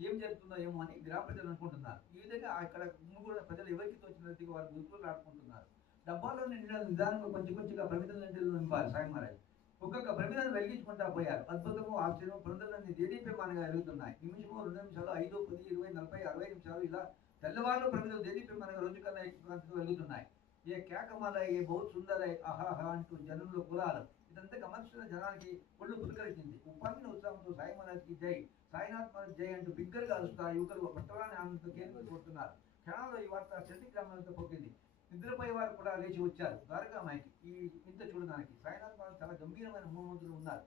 ఏం జరుగుతుందో ఏమో అని గ్రామ ప్రజలు అనుకుంటున్నారు. ఈ విధంగా అక్కడ కూడా ప్రజలు ఎవరికి తోచిన రీతిగా వారు గుర్తులు ఆడుకుంటున్నారు. డబ్బాలో నిండిన నిదానంగా కొంచెంగా ప్రమిదల నిండిలో నింపారు సాయి మహారాజ్. ఒక్కొక్క ప్రమిదను వెలిగించుకుంటా పోయారు. అద్భుతము ఆశ్చర్యం ప్రమిదలన్నీ దేదీప్యమానంగా ఎరుగుతున్నాయి. నిమిషము 2 నిమిషాలు 5, 10, 20, 40, 60 నిమిషాలు ఇలా తెల్లవారు ప్రమిదలు దేదీప్యమానంగా రోజు కన్నా ఎక్కువ వెలుగుతున్నాయి. ఏ కేకమాల ఏ బహుత్ సుందర ఆహాహా అంటూ జనంలో కులాలు. ఇదంతా గమనిస్తున్న జనానికి ఒళ్ళు పులకరించింది. ఉప్పందిన ఉత్సాహంతో సాయి మహారాజ్కి జై, సాయినాథ్ మహారాజ్ జై అంటూ బిగ్గరగా అరుస్తారు. యువకులు పట్టణాన్ని ఆనందంతో కేంద్రం కొడుతున్నారు. క్షణంలో ఈ వార్త చెట్టి గ్రామాలతో పోకింది. నిద్రపోయే వారు కూడా లేచి వచ్చారు ద్వారకామాయికి ఈ ఇంత చూడడానికి. సాయినాథ్ మహారాజ్ చాలా గంభీరమైన మూర్తులు ఉన్నారు.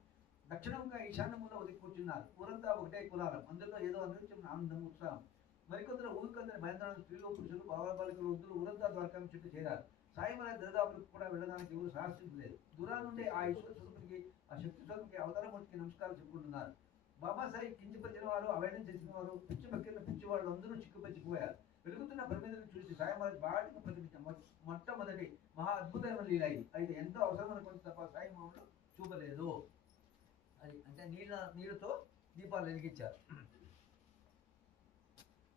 దక్షిణంగా ఈశాన్యములో ఒదిగి కూర్చున్నారు. ఊరంతా ఒకటే కులాలం, అందులో ఏదో అనిత్యం ఆనందం ఉత్సాహం. మరికొందరు ఊరికందరి భయంకరమైన స్త్రీలు పురుషులు బాలబాలికలు వృద్ధులు ఊరంతా ద్వారకామ చుట్టూ చేరారు. సాయి మహారాజ్ దరిదాపులకు కూడా వెళ్ళడానికి ఎవరు సాహసించలేదు. దూరం నుండి ఆ ఈశ్వర స్వరూపునికి, ఆ శక్తి స్వరూపుకి, అవతారమూర్తికి నమస్కారం చెప్పుకుంటున్నారు. బాబాసాయి కించపరిచిన వారు, అవేదన చేసిన వారు, పిచ్చి పక్కిన పిచ్చి వాళ్ళు అందరూ చిక్కుపచ్చిపోయారు. వెలుగుతున్న ప్రమిదలు చూసి సాయి మహారాజ్ బాటికి ప్రతిపించారు. మొట్టమొదటి మహా అద్భుతమైన లీల ఇది. అయితే ఎంతో అవసరం అనుకుంటే తప్ప సాయి మహారాజు చూపలేదు. అది అంటే నీళ్ళతో దీపాలు వెలిగించారు.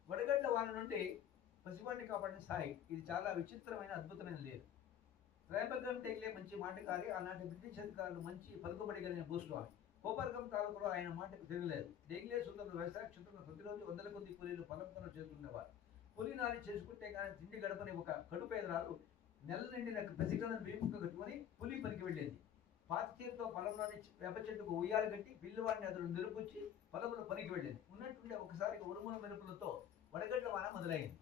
వడగడ్ల వాళ్ళ నుండి పసివాడిని కాపాడిన సాయి. ఇది చాలా విచిత్రమైన అద్భుతమైన లీల. త్రైపర్గం టేక్లే మంచి మాటకారి. ఆనాటి బ్రిటిష్ అధికారులు మంచి పలుకుబడి కలిగిన భూస్వామి. కోపర్గం తాలూకులో ఆయన మాటకు తిరగలేదు. డేగ్లే సుందరులు వ్యవసాయ క్షేత్రంలో ప్రతిరోజు 100 కొద్ది కూలీలు పొలం పనులు చేస్తుండేవారు. కూలీ నాలి చేసుకుంటే కానీ తిండి గడపని ఒక కడుపేదరాలు నెల నిండిన పసికలను వీపుకు కట్టుకొని కూలీ పనికి వెళ్ళేది. పాతి చీరతో పొలంలోని వేప చెట్టుకు ఉయ్యాలు కట్టి పిల్లివాడిని అతను నిరుపుచ్చి పొలంలో పనికి వెళ్ళేది. ఉన్నట్టుండే ఒకసారిగా ఉరుముల మెరుపులతో వడగడ్ల వాన మొదలైంది.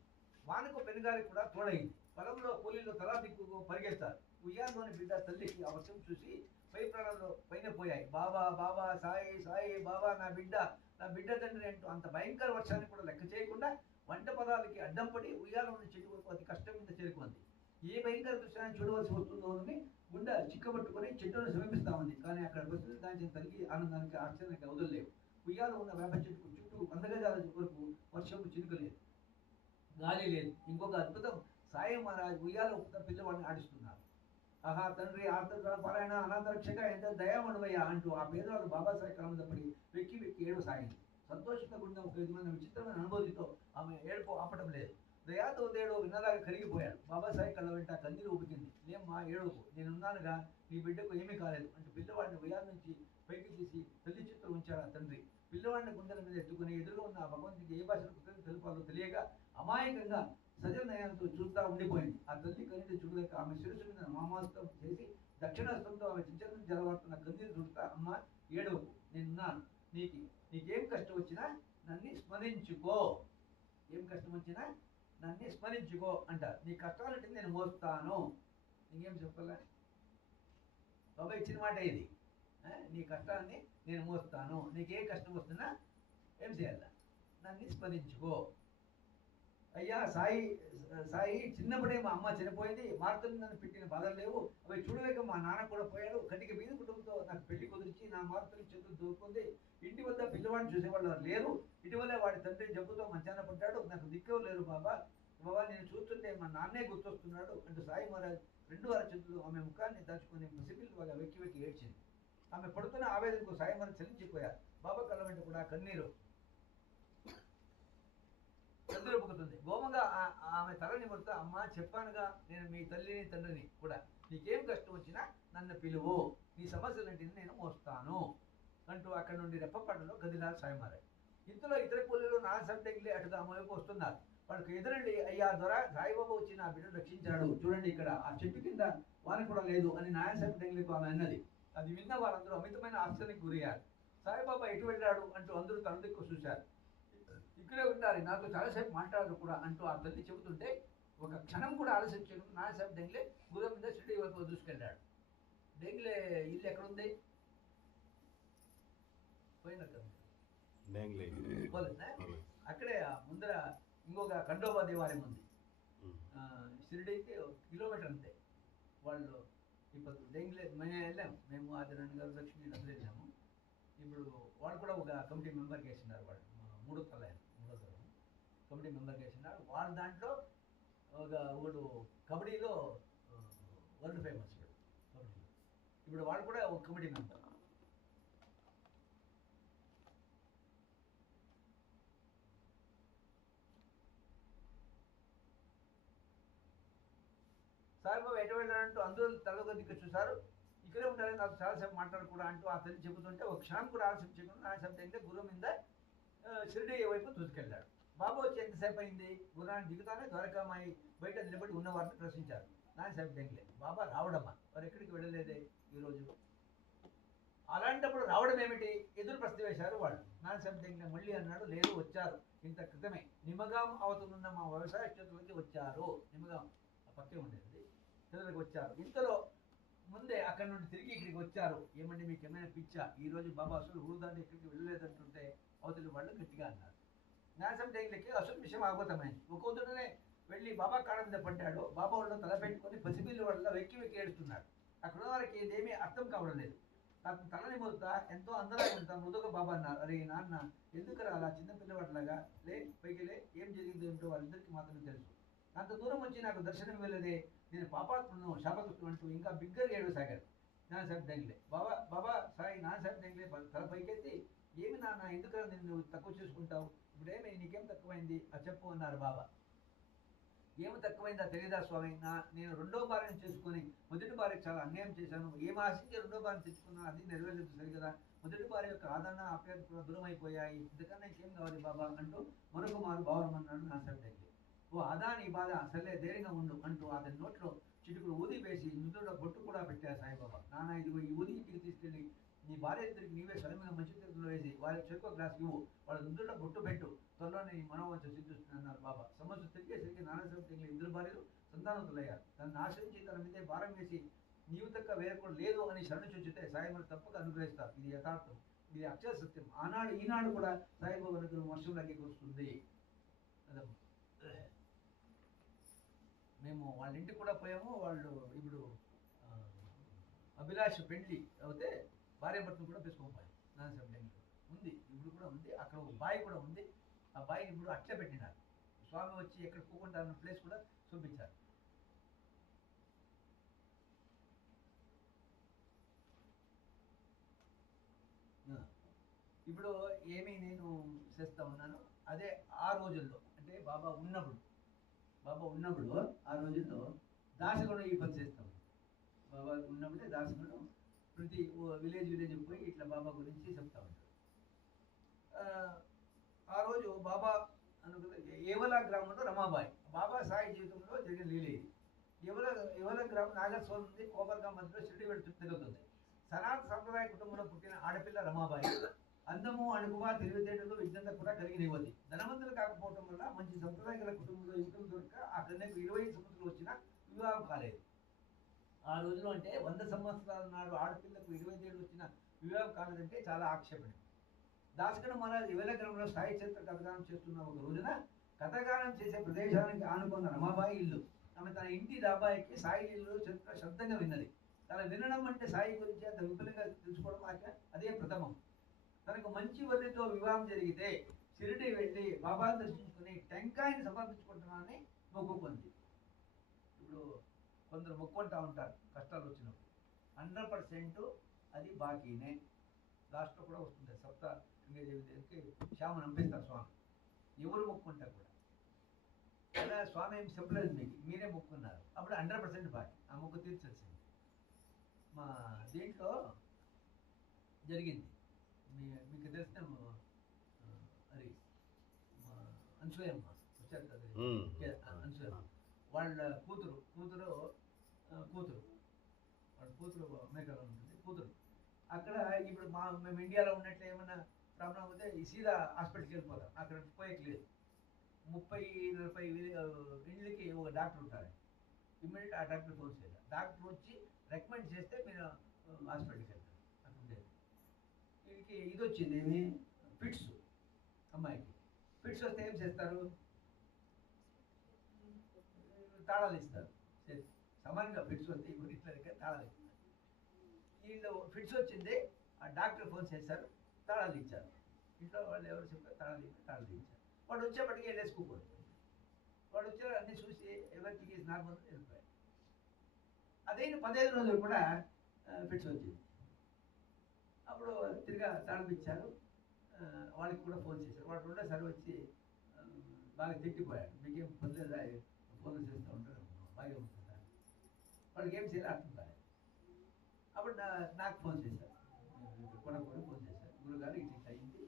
వానకు పెనుగాలి కూడా తోడైంది. పొలంలో కూలీలు తలా దిక్కుకు పరిగెత్తారు. ఉయ్యాల్లోని బిడ్డ తల్లికి ఆ వర్షం చూసి పై ప్రాణంలో పైన పోయాయి. బాబా బాబా సాయి సాయి బాబా నా బిడ్డ తండ్రి అంటూ అంత భయంకర వర్షాన్ని కూడా లెక్క చేయకుండా వంట పదాలకి అడ్డం పడి ఉయ్యాలోని చెట్టు వరకు అతి కష్టం మీద చేరుకుంది. ఏ భయంకర దృశ్యాన్ని చూడవలసి వస్తుందో అని గుండె చిక్కబట్టుకుని చెట్టును సమీపిస్తా ఉంది. కానీ అక్కడ పరిస్థితి దాచిన తల్లి ఆనందానికి ఆశ్చర్యానికి అవధులు ఉయ్యాలో ఉన్న వేప చెట్టుకు చుట్టూ 100 గజాల వరకు వర్షం చినుకలేదు, గాలి లేదు. ఇంకొక అద్భుతం, సాయి మహారాజ్ ఉయ్యాలో పిల్లవాడిని ఆడిస్తున్నారు. ఆహా తండ్రి పారాయణ అనాథరక్షక ఎంత దయామణువయ్యా అంటూ ఆ పేదవాడు బాబాసాయి కళ మీద పడి వెక్కి ఏడువ సాగింది. సంతోషంగా గుండె ఒక విధమైన విచిత్రమైన అనుభూతితో ఆమె ఏడుపు ఆపటం లేదు. దయాతో దేడు విన్నలాగా కరిగిపోయాడు. బాబాసాయి కళ్ళ వెంట కన్నీరు ఊపికింది. లేమ్మా ఏడుపు, నేనున్నానుగా, నీ బిడ్డకు ఏమీ కాలేదు అంటూ పిల్లవాడిని ఉయ్యాల నుంచి పైకి తీసి తల్లి చుట్టూ ఉంచాడు ఆ తండ్రి. పిల్లవాడిని గుండెల మీద ఎత్తుకుని ఎదురుగా ఉన్న ఆ భగవంతుడికి ఏ భాషను కృతజ్ఞత తెలుపాలో తెలియక అమాయకంగా సజల నయనంతో చూస్తా ఉండిపోయింది. ఆ తల్లి కన్నీరు చూడలేక ఆమె శిరస్సు మీద నామాస్తం చేసి దక్షిణాస్తంతో ఆమె చించలను జలవాడుతున్న కన్నీరు చూస్తా, అమ్మ ఏడవకు, నేనున్నాను, నీకేం కష్టం వచ్చినా నన్ను స్మరించుకో, ఏం కష్టం వచ్చినా నన్ను స్మరించుకో అంటారు. నీ కష్టాలంటే నేను మోస్తాను. ఇంకేం చెప్పాలా? బాబా ఇచ్చిన మాట ఇది. నీ కష్టాన్ని నేను మోస్తాను. నీకు ఏ కష్టం వస్తున్నా ఏం చేయాల? నన్ను స్మరించుకో. అయ్యా సాయి సాయి, చిన్నప్పుడే మా అమ్మ చనిపోయింది, మార్తలు నన్ను పెట్టిన బాధలు లేవు, అవి చూడలేక మా నాన్న కూడా పోయాడు, కటిక బీద కుటుంబంతో నాకు పెళ్లి కుదిరించి నా మార్తలు చేతులు దూరుకుంది, ఇంటి వద్ద పిల్లవాడిని చూసేవాళ్ళు లేరు, ఇటీవలే వాడి తండ్రి జబ్బుతో మంచాన పడ్డాడు, నాకు దిక్కు లేరు బాబా, బాబా నేను చూస్తుంటే మా నాన్నే గుర్తొస్తున్నాడు అంటూ సాయి మహారాజ్ 2 అరచేతులు ఆమె ముఖాన్ని దాచుకుని పసిపిల్లగా వెక్కి వెక్కి ఏడ్చింది. ఆమె పడుతున్న ఆవేదనకు సాయి మహారాజ్ చలించిపోయారు. బాబా కళ్ళ వెంట కూడా కన్నీరు పొక్కుతుంది. గోమగా ఆమె తల నిమురుతా, అమ్మ చెప్పానుగా నేను మీ తల్లిని తండ్రిని కూడా, నీకేం కష్టం వచ్చినా నన్ను పిలువు, నీ సమస్యలంటిని నేను మోస్తాను అంటూ అక్కడి నుండి రెప్పపాటలో గదిలాలు సాయి మహారాజ్. ఇంతలో ఇతర కూలీలు నానసంటెగిలి అటుగా ఆమెకు వస్తున్నారు. వాళ్ళకి ఎదురండి, అయ్యా దొర, సాయిబాబా వచ్చి నా బిడ్డను రక్షించాడు, చూడండి ఇక్కడ ఆ చెట్టు కింద వాన కూడా లేదు అని నాయసంటెగిలికు ఆమె అన్నది. అది విన్న వారందరూ అమితమైన ఆశ్చర్యానికి గురయ్యారు. సాయిబాబా ఎటు వెళ్ళాడు అంటూ అందరూ తన దిక్కు చూశారు. ఇక్కడే ఉంటారు, నాతో చాలాసేపు మాట్లాడారు కూడా అంటూ ఆ తల్లి చెబుతుంటే ఒక క్షణం కూడా ఆలస్యం చేయకుండా నాయసాబ్ డెంగ్లే గుర్రం మీద షిరిడి వైపు దూసుకెళ్ళాడు. డెంగ్లే ఇల్లు ఎక్కడుంది? పోయినట్టు పోలేదా? అక్కడే ముందర ఇంకొక ఖండోబా దేవాలయం ఉంది. షిరిడీకి 1 కిలోమీటర్ అంతే. వాళ్ళు ఇప్పుడు డెంగ్లే మేము వెళ్ళాము, మేము ఆదినారాయణ గారు, లక్ష్మీ అందరూ వెళ్ళాము. ఇప్పుడు వాళ్ళు కూడా ఒక కమిటీ మెంబర్కి వేసినారు. వాళ్ళు 3వ తరగతి కమిటీ మెంబర్కి వేసినారు. వాళ్ళ దాంట్లో ఒకడు కబడ్డీలో వరల్డ్ ఫేమస్ కబడ్డీలో. ఇప్పుడు వాళ్ళు కూడా ఒక కమిటీ మెంబర్. సాయిబాబా ఎటు వెళ్ళారంటూ అందరూ తలగా దిక్కు చూశారు. ఇక్కడే ఉండాలని నాకు చాలాసేపు మాట్లాడకూడదు అంటూ ఆ తల్లి చెబుతుంటే ఒక క్షణం కూడా ఆలస్యం చేయకుండా నాయసంటే గుర్రం మీద షిరిడి వైపు దూసుకెళ్ళాడు. బాబా వచ్చి ఎంతసేపు అయింది? గుర్రాన్ని దిగుతానే ద్వారకామాయి బయట నిలబడి ఉన్నవారిని ప్రశ్నించారు. నాయసాబ్ డెంగ్లే, బాబా రావడమా? వారు ఎక్కడికి వెళ్ళలేదే ఈరోజు. అలాంటప్పుడు రావడం ఏమిటి? ఎదురు ప్రశ్న వేశారు వాళ్ళు. నాయసాబ్ డెంగ్లే మళ్ళీ అన్నాడు, లేదు వచ్చారు, ఇంత క్రితమే నిమగాం అవతనున్న మా వ్యవసాయ క్షేత్రంలోకి వచ్చారు. నిమగాం ఆ పక్కే ఉండేది, చేతులకు వచ్చారు. ఇంతలో ముందే అక్కడి నుండి తిరిగి ఇక్కడికి వచ్చారు. ఏమండి మీకు ఏమైనా పిచ్చా? ఈరోజు బాబా అసలు ఊరుదాన్ని ఎక్కడికి వెళ్ళలేదంటుంటే అవతలి వాళ్ళు గట్టిగా అన్నారు. నాయసాబ్ డెంగ్లేకి అసలు విషయం అవగతమైంది. ఒక్కొక్కనే వెళ్ళి బాబా కాళ్ళ మీద పడ్డాడు. బాబా వాళ్ళు తలపెట్టుకొని పసిపిల్లి వాళ్ళ వెక్కి వెక్కి ఏడుస్తున్నాడు. అక్కడ వారికి ఇదేమీ అర్థం కావడం లేదు. నాకు తలని మొదట ఎంతో అందరంగా ఉంటా మృదుగా బాబా అన్నారు. అరే నాన్న ఎందుకు అలా చిన్న పిల్లవాడిలాగా లే, పైకి లే, ఏం జరిగిందో ఏమిటో వాళ్ళిద్దరికి మాత్రమే తెలుసు. అంత దూరం వచ్చి నాకు దర్శనం ఇవ్వలేదే, నేను పాపాత్మను శాపగ్రస్తుడు అంటూ ఇంకా బిగ్గరగా ఏడవసాగారు నాయసాబ్ డెంగ్లే. బాబా బాబా సాయి నాయసాబ్ డెంగ్లే తల పైకెత్తి, ఏమి నాన్న ఎందుకని నిన్ను తక్కువ చేసుకుంటావు? ఇప్పుడేమి నీకేం తక్కువైంది అది చెప్పు అన్నారు బాబా. ఏమి తక్కువైందా తెలియదా స్వామి? నేను 2వ భార్యను చేసుకొని మొదటి భార్యకు చాలా అన్యాయం చేశాను. ఏం ఆశించి 2వ భార్యను తెచ్చుకున్నాను, అది నెరవేరలేదు సరిగదా. మొదటి భార్య యొక్క ఆదరణ ఆప్యాయత కూడా దూరం అయిపోయాయి. ఇంతకన్నా ఇంకేం కావాలి బాబా అంటూ మరొక మారు భావనం అన్నాడు నాయసాబ్ డెంగ్లే. ఓ అదా నీ బాధ, సర్లే ధైర్యంగా ఉండు అంటూ అతని నోట్లో చిటుకుడు ఊది వేసి నుదుట బొట్టు కూడా పెట్టారు సాయిబాబా. నాన్న ఇదిగో ఈ ఊది ఇంటికి తీసుకెళ్ళి నీ భార్య ఇద్దరికి నీవే స్వయంగా మంచి తీర్థంలో వేసి వారి చెరుకు గ్లాస్ ఇవ్వు, వాళ్ళ నుదుట బొట్టు పెట్టు, త్వరలోనే నీ మనోవంచ సిద్ధిస్తుందన్నారు బాబా. సమస్య తిరిగేసరికి నానాసాబ్ డెంగ్లే 2 భార్యలు సంతానతులయ్యారు. తనను ఆశ్రయించి తన మీదే భారం వేసి నీవు తక్క వేరొకడు లేదు అని శరణు చూచితే సాయిబాబా తప్పక అనుగ్రహిస్తారు. ఇది యథార్థం, ఇది అక్షర సత్యం. ఆనాడు ఈనాడు కూడా సాయిబాబా అనుగ్రహం వర్షంలాగే కురుస్తుంది. మేము వాళ్ళ ఇంటికి కూడా పోయాము. వాళ్ళు ఇప్పుడు అభిలాష్ పెళ్లి అవుతే భార్య భర్తను కూడా తీసుకోపోయారు. నాయసాబ్ డెంగ్లే ఉంది, ఇప్పుడు కూడా ఉంది. అక్కడ ఒక బావి కూడా ఉంది. ఆ బావిని ఇప్పుడు అట్లే పెట్టినారు. స్వామి వచ్చి ఎక్కడ కూకుంటారన్న ప్లేస్ కూడా చూపించారు. ఇప్పుడు ఏమి నేను చేస్తా ఉన్నాను అదే ఆ రోజుల్లో, అంటే బాబా ఉన్నప్పుడు ఆ రోజుల్లో దాసగణం ఈ పని చేస్తాం. బాబా ఉన్నప్పుడే దాసగణం ప్రతి విలేజ్ పోయి ఇట్లా బాబా గురించి చెప్తా ఉంటారు. ఆ రోజు బాబా ఏవల గ్రామంలో రమాబాయి బాబా సాయి జీవితంలో జరిగిన లీలే. ఏవల గ్రామం నాగస్వామి నుండి కోపర్గా మధ్యలో షిరిడి వెళ్తూ తిరుగుతుంది. సనాతన సంప్రదాయ కుటుంబంలో పుట్టిన ఆడపిల్ల రమాబాయి అందము, అణుకువ, తెలివితేటలు, విజ్ఞత కూడా కలిగిన యువతి. ధనవంతులు కాకపోవటం వల్ల మంచి సంప్రదాయ గల కుటుంబంలో ఇంట్లో రోజులు అంటే 100 సంవత్సరాల నాడు ఆడపిల్లకు 25 ఏళ్ళు వచ్చిన వివాహం కాలేదంటే చాలా ఆక్షేపణ. దాసగణ మహారాజ్ యువలగ్రంలో సాయి చరిత్ర కథగానం చేస్తున్న ఒక రోజున కథగానం చేసే ప్రదేశానికి ఆనుకున్న రమాబాయి ఇల్లు. ఆమె తన ఇంటి డాబాయికి సాయి ఇల్లు చరిత్ర శ్రద్ధగా విన్నది. తన వినడం అంటే సాయి గురించి అంత విపులంగా తెలుసుకోవడం అదే ప్రథమం. తనకు మంచి వల్లితో వివాహం జరిగితే షిరిడి వెళ్ళి బాబాను దర్శించుకుని టెంకాయని సమర్పించుకుంటున్నానని మొక్కుకుంది. ఇప్పుడు కొందరు మొక్కుంటా ఉంటారు కష్టాలు వచ్చినప్పుడు. 100% అది బాకీనే. లాస్ట్లో కూడా వస్తుంది సప్త గంగాదేవికి శ్యామ నంపిస్తారు స్వామి. ఎవరు మొక్కుంటారు కూడా అలా స్వామి ఏం చెప్పలేదు, మీకు మీరే మొక్కున్నారు, అప్పుడు 100% బాకీ. ఆ మొక్కు తీర్చాల్సింది. మా దీంట్లో జరిగింది, మీకు తెలిసిన అది మా అనసూయమ్మ వచ్చారు కదా, అనసూయమ్మ వాళ్ళ కూతురు వాళ్ళ కూతురు అమెరికాలో ఉంటుంది కూతురు. అక్కడ ఇప్పుడు మేము ఇండియాలో ఉన్నట్లు ఏమన్నా ప్రాబ్లం అవుతే సీదా హాస్పిటల్కి వెళ్ళిపోతాం. అక్కడ పోయేకి లేదు. 30-40 ఇండ్లకి ఒక డాక్టర్ ఉంటారు. ఇమ్మీడియట్ ఆ డాక్టర్ ఫోన్ చేయాలి. డాక్టర్ వచ్చి రికమెండ్ చేస్తే మీరు హాస్పిటల్కి వెళ్తారు. అక్కడ ఉండేది వీడికి ఇది వచ్చింది, ఏమి ఫిట్స్. అమ్మాయికి ఫిట్స్ వస్తే ఏం చేస్తారు, తాళాలు ఇస్తారు. సమానంగా ఫిట్స్ వస్తే ఇప్పుడు ఇట్లా తాళాలు ఇస్తారు. వీళ్ళు ఫిట్స్ వచ్చింది, ఆ డాక్టర్ ఫోన్ చేశారు, తాళాలు ఇచ్చారు. ఇంట్లో వాళ్ళు ఎవరు చెప్పారు, తాళాలు ఇచ్చారు. వాడు వచ్చేప్పటికి వెళ్ళేసుకోకూడదు. వాడు వచ్చే అన్ని చూసి ఎవరికి నార్మల్ వెళ్ళిపోయాడు. అదైన 15 రోజులు కూడా ఫిట్స్ వచ్చింది. అప్పుడు తిరిగా తాళం ఇచ్చారు. వాళ్ళకి కూడా ఫోన్ చేశారు. వాడు రెండోసారి వచ్చి బాగా తిట్టిపోయాడు. మీకేం పొద్దున ఫోన్లు చేస్తూ ఉంటారు, బాగా ఉంటుందా, వాళ్ళకి ఏం చేయాలి అర్థం కాలేదు. అప్పుడు నాకు ఫోన్ చేశారు, కూడా ఫోన్ చేశారు, గురుగారు ఇట్లా అయింది,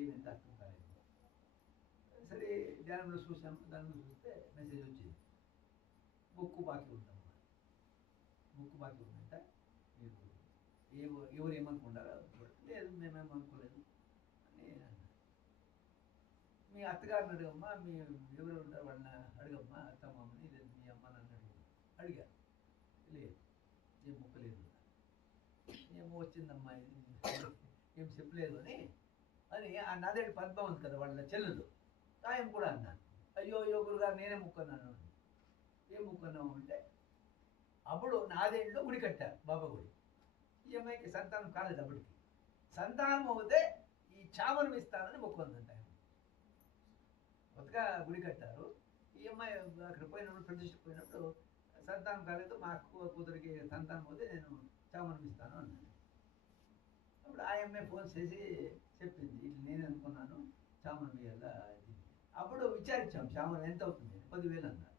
ఏమైంది అర్థం కాలేదు. సరే ధ్యానంలో చూసాము, దానిలో చూస్తే మెసేజ్ వచ్చింది, ముక్కు బాకీ ఉందన్నమాట. ముక్కు బాకీ ఉందంట. మీరు ఎవరు ఏమనుకుంటారో లేదు, మేమేమనుకోలేదు అని అన్నారు. మీ అత్తగారిని అడగమ్మా, మీ ఎవరు ఉంటారు వాళ్ళని అడగమ్మా, అత్తమ్మని, లేదు మీ అమ్మ నన్ను అడిగారు. లేదు, ఏం ముక్కలేదు, ఏమో వచ్చిందమ్మా, ఏం చెప్పలేదు అని ఆ నాదేడు పద్మ ఉంది కదా వాళ్ళ చెల్లెలు, ఆయన కూడా అన్నాను. అయ్యో గురుగారు నేనే ముక్కున్నాను. ఏం ముక్కున్నావు అంటే, అప్పుడు నాదేంట్లో గుడి కట్టారు, బాబా గుడి. ఈ అమ్మాయికి సంతానం కాలేదు. అప్పటికి సంతానం అవుతే ఈ చామను ఇస్తానని మొక్కుందంట. కొత్తగా గుడి కట్టారు. ఈ అమ్మాయి అక్కడ పోయినప్పుడు, ప్రతిష్ట పోయినప్పుడు సంతానం కాలేదు, మా కూతురికి సంతానం పోతే నేను చామను ఇస్తాను అన్నాను. అప్పుడు ఆ అమ్మాయి ఫోన్ చేసి చెప్పింది, ఇట్లా నేను అనుకున్నాను చామను ఇయ్యాల. అప్పుడు విచారించాం, చామను ఎంత అవుతుంది, 10,000 అన్నారు.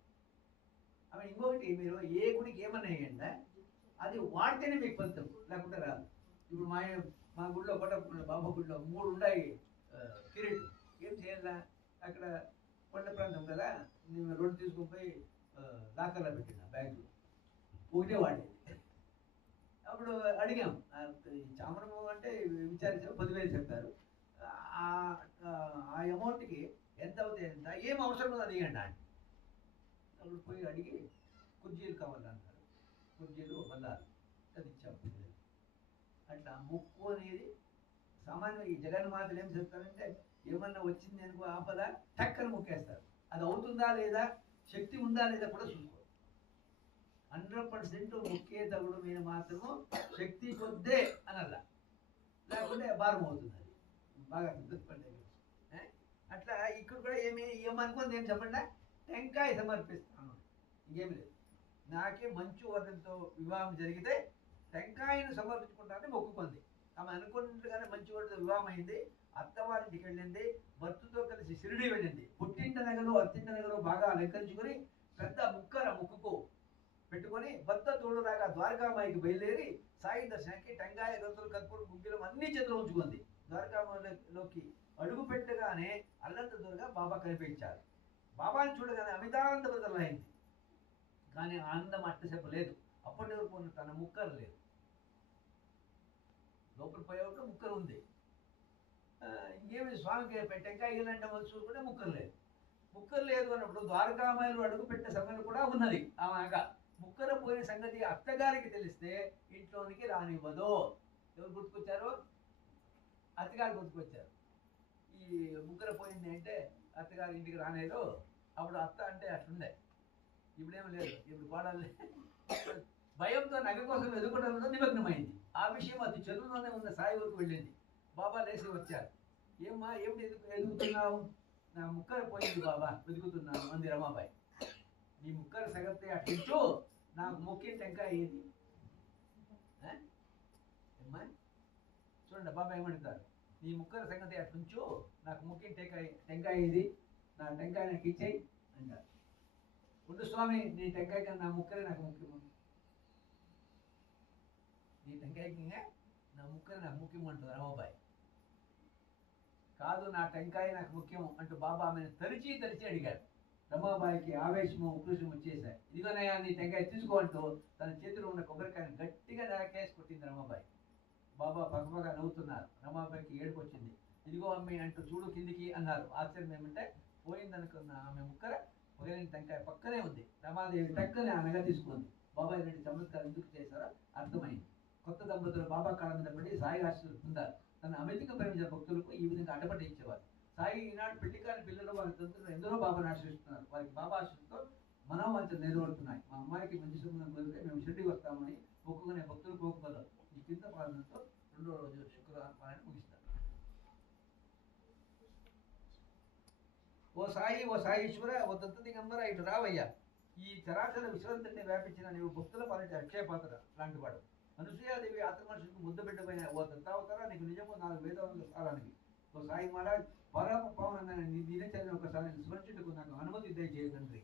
అవి ఇంకొకటి, మీరు ఏ గుడికి ఏమన్నా వేయండి, అది వాడితేనే మీకు ఫలితం, లేకుంటే రాదు. ఇప్పుడు మా గుడిలో బాబా గుడిలో 3 ఉన్నాయి కిరీటం. ఏం చేయాలా, అక్కడ కొండ ప్రాంతం కదా, నేను 2 తీసుకుని పోయి లాకర్లో పెట్టిన బ్యాగ్లో, ఒకటే వాడేది. అప్పుడు అడిగాం, చామరము అంటే విచారించాం, 10,000 చెప్పారు. ఆ అమౌంట్కి ఎంత అవుతాయి, ఎంత ఏం అవసరం ఉంది అది ఇవ్వండి అని. అప్పుడు పోయి అడిగి కుర్జీలు కావాలన్నారు, కుర్జీలు వల్లారు, అది ఇచ్చాం. అట్లా ముక్కు అనేది సామాన్యంగా ఈ జగన్మాతలు ఏం చెప్తారంటే, ఏమన్నా వచ్చింది అనుకో ఆపద, టక్కన ముక్కేస్తారు. అది అవుతుందా లేదా, శక్తి ఉందా లేదా కూడా చూసుకో. 100% ముక్కేటప్పుడు మీరు మాత్రము శక్తి కొద్దే అనల్లా, లేకుంటే భారం అవుతుంది. అది బాగా గుర్తుపండి. అట్లా ఇక్కడ కూడా ఏమనుకుంది, ఏం చెప్పండి, టెంకాయ సమర్పిస్తాను, ఇంకేమి లేదు. నాకే మంచు వర్గంతో వివాహం జరిగితే టెంకాయను సమర్పించుకుంటానని మొక్కుకుంది. ఆమె అనుకున్నట్టుగానే మంచి వర్గంతో వివాహం అయింది. అత్తవారింటికి వెళ్ళింది, భర్తతో కలిసి షిరిడి వెళ్ళింది. పుట్టింట నగలు అత్తింట నగలు బాగా అలంకరించుకొని పెద్ద ముక్కుకు పెట్టుకొని భర్త తోడు రాగా ద్వారకామాయికి బయలుదేరి సాయి దర్శనానికి టెంకాయ, గొంతులు, కర్పూరం, గుగ్గిలం అన్ని చేతులు ఉంచుకుంది. ద్వారకామాయిలోకి అడుగు పెట్టగానే అల్లంత దూరంగా బాబా కనిపించారు. బాబాని చూడగానే అమితానంద బదులైంది. కానీ ఆనందం అట్టసేపు లేదు. అప్పటి వరకు ఉన్న తన ముక్కరు లేదు. లోపల పోయేవాడు ముక్కరు ఉంది. ఇంకేమి స్వామికి టెంకాయ ఇలాంటి వాళ్ళు చూసుకుంటే ముక్కరు లేదు. ముక్కరు లేదు అన్నప్పుడు ద్వారకామాయిలో అడుగు పెట్టే సమయంలో కూడా ఉన్నది. ఆమె ముక్కర పోయిన సంగతి అత్తగారికి తెలిస్తే ఇంట్లోనికి రానివ్వదు. ఎవరు గుర్తుకొచ్చారు? అత్తగారు గుర్తుకొచ్చారు. ఈ ముక్కర పోయింది అంటే అత్తగారి ఇంటికి రానేదు. అప్పుడు అత్త అంటే అట్లుండే, ఇప్పుడేమో లేదు. ఇప్పుడు కోడలు భయంతో నగ కోసం ఎదుర్కొనడంలో నిమగ్నమైంది. ఆ విషయం అది చెరువులోనే ఉన్న సాయి వరకు వెళ్ళింది. బాబా లేచి వచ్చారు. ఏమ్మా ఏమిటి ఎదుగుతున్నావు? నా ముక్కర పోయింది బాబా, వెతుకుతున్నాను అంది రమాబాయి. నీ ముక్కర సగతే అట్టించు, నాకు మొక్కి టెంకాయ ఏది? ఏమ్మా చూడండి బాబా ఏమంటారు, నీ ముక్కర సంగతి అట్లుంచు, నాకు మొక్కి టెంకాయ ఇది, నా టెంకాయ నాకు ఇచ్చేయి అంటారు. ఉండు స్వామి, నీ టెంకాయ కన్నా నా ముక్కరే నాకు ముఖ్యము, నీ టెంకాయకి నా ముక్కరే నాకు ముఖ్యం అంటుంది రమాబాయి. కాదు, నా టెంకాయ నాకు ముఖ్యం అంటూ బాబా ఆమెను తరిచి అడిగాడు. రమాబాయికి ఆవేశము ఉక్రోషం వచ్చేసాయి. ఇదిగోనయ్యా నీ టెంకాయ తీసుకో అంటూ తన చేతిలో ఉన్న కొబ్బరికాయను గట్టిగా నేలకేసి కొట్టింది రమాబాయి. బాబా పగపగా నవ్వుతున్నారు. రమాబాయికి ఏడుపు వచ్చింది. ఇదిగో అమ్మి అంటూ చూడు కిందికి అన్నారు. ఆశ్చర్యం ఏమంటే పోయిందనుకున్న ఆమె ముక్కర పగిలిన టెంకాయ పక్కనే ఉంది. రమాదేవి టక్కనే అనగా తీసుకుంది. బాబా ఇలాంటి చమత్కారం ఎందుకు చేశారో అర్థమైంది. కొత్త దంపతులు బాబా కాళ్ళ మీద పడి సాయి ఆశలు పొందారు. తన అమితిగా ప్రేమించిన భక్తులకు ఈ విధంగా అడ్డపట్టి ఇచ్చేవారు. సాయి ఈనాడు పెళ్లి కాని పిల్లలు వారి తండ్రులు ఎందరో బాబాను ఆశ్రయిస్తున్నారు. వారికి బాబా ఆశలతో మనోవాంఛలు నెరవేరుతున్నాయి. మా అమ్మాయికి మంచి సంబంధం కుదిరితే మేము షిరిడి వస్తామని మొక్కుకునే భక్తులు కోరుకోగలరు. ఈ కింద పాలనతో 2వ రోజు శుక్రవారం పాలన ముగిస్తారు. ఓ సాయి ఈశ్వర, ఓ దత్త దిగంబర, ఇటు రావయ్యా. ఈ చరాచర విశ్వంతని వ్యాపించిన నీవు భక్తుల పాలిట అక్షయపాత్ర లాంటి వాడు. అనసూయాదేవి ఆత్మమనుషులకు ముద్దు పెట్టబోయిన ఓ దత్తావతార, నీకు నిజము 4 వేదముల సారానికి. ఓ సాయి మహారాజ్, పరమ పవనమైన నీ దినచర్యను ఒకసారి స్మరించుటకు నాకు అనుమతి దయచేయ తండ్రి.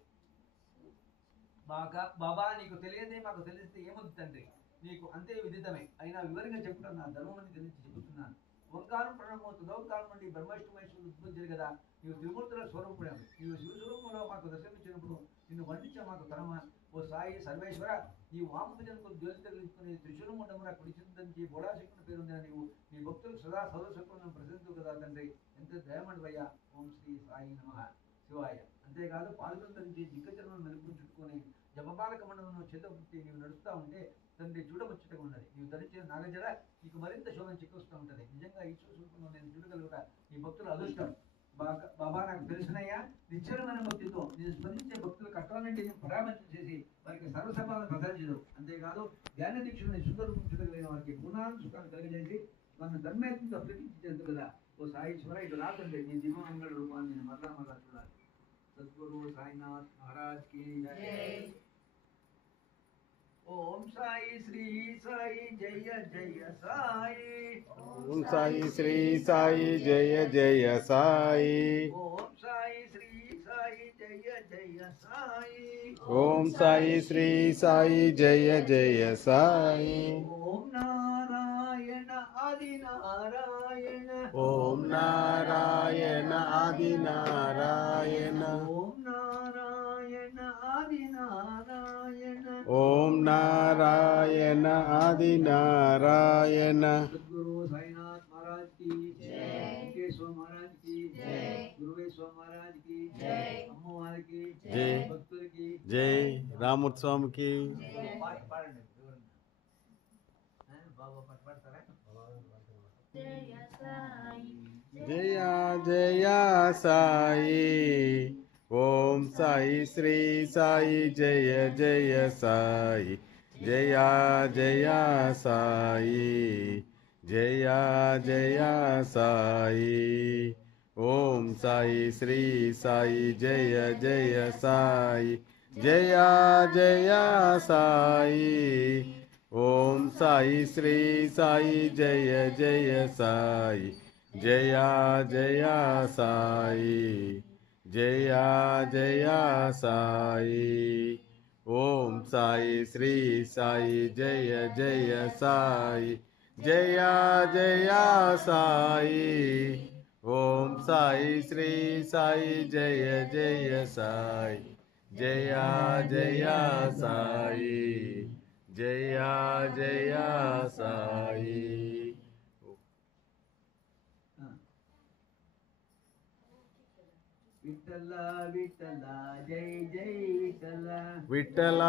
బాబా, నీకు తెలియదే మాకు తెలిస్తే ఏముంది తండ్రి, నీకు అంతే విదితమే. అయినా వివరంగా చెప్పుట నా ధర్మమని తెలిసి చెబుతున్నాను. ఓంకారం ప్రణమో తదోంకారం నుండి బ్రహ్మవిష్ణుమహేశ్వరుడు ఉద్భవించారు కదా. నీవు త్రిమూర్తుల స్వరూపుడేము. నీవు శివస్వరూపంలో మాకు దర్శనమిచ్చినప్పుడు నిన్ను వర్ణించ మాకు తరమా. ఓ సాయి సర్వేశ్వర, నీవు వామభుజనకు జ్యోతి తగిలించుకుని త్రిశూలముండమున కుడిచిందని బోడాశక్తుని పేరుందిన నీవు నీ భక్తులకు సదా సౌరస్వరూపం ప్రసిద్ధు కదా తండ్రి. ఎంత దయమండవయ్యా. ఓం శ్రీ సాయి నమః శివాయ. అంతేకాదు పాల్గొన ధరించి దిగ్గజలను మెరుపును చుట్టుకొని జపపాలక మండలంలో చేతపుట్టి నీవు నడుస్తూ ఉంటే తండ్రి చూడముచ్చటగా ఉన్నది. నీవు ధరించిన నాగజడ నీకు మరింత శోభన చిక్కుస్తూ ఉంటుంది. నిజంగా ఈ స్వరూపంలో నేను చూడగలుగుతా నీ భక్తులు అదృష్టం. బాబా, నాకు తెలిసినయ్యా, నిశ్చలమైన భక్తితో నేను స్పందించే భక్తుల కష్టాలంటే పరామర్శం చేసి వారికి సర్వసభాలను ప్రదర్శించదు. అంతేకాదు ధ్యాన దీక్షను సుందరపరచగలిగిన వారికి గుణాలను సుఖాన్ని కలిగజేసి నన్ను ధర్మేత్వంతో ప్రకటించేందు కదా. ఓ సాయీశ్వర, ఇటు రాకండి. నీ దివ్యమంగళ రూపాన్ని నేను మరలా చూడాలి. సద్గురు సాయినాథ్ మహారాజ్ కి ఓం సాయి శ్రీ సాయి జయ జయ సాయి. ఓం సాయి శ్రీ సాయి జయ జయ సాయి. ఓం సాయి శ్రీ సాయి జయ జయ సాయి. ఓం సాయి శ్రీ సాయి జయ జయ సాయి. ఓం నారాయణ ఆది నారాయణ. ఓం నారాయణ ఆది నారాయణ. ఓం నారాయణ ఆది నారాయణ. ఓం నారాయణ ఆది నారాయణ. సద్గురు సాయినాథ్ మహారాజ్ కి జై. వెంకటేశ్వర మహారాజ్ కి జై. గురువేశ్వర మహారాజ్ కి జై. అమ్మవారికి జై. భక్తులకి జై. రామూర్తి స్వామికి పాట పాడండి. బాబా పాట పాడతారా? జయ సాయి జయ జయ సాయి. ఓం సాయి శ్రీ సాయి జయ జయ సాయి. జయ జయ సాయి. జయ జయ సాయి. ఓం సాయి శ్రీ సాయి జయ జయ సాయి. జయ జయ సాయి. ఓం సాయి శ్రీ సాయి జయ జయ సాయి. జయ జయ సాయి. జయ జయ సాయి. ఓం సాయి శ్రీ సాయి జయ జయ సాయి. జయ జయ సాయి. ఓం సాయి శ్రీ సాయి జయ జయ సాయి. జయ జయ సాయి. జయ జయ సాయి. విఠ విఠల విఠల జై జై విఠల విఠల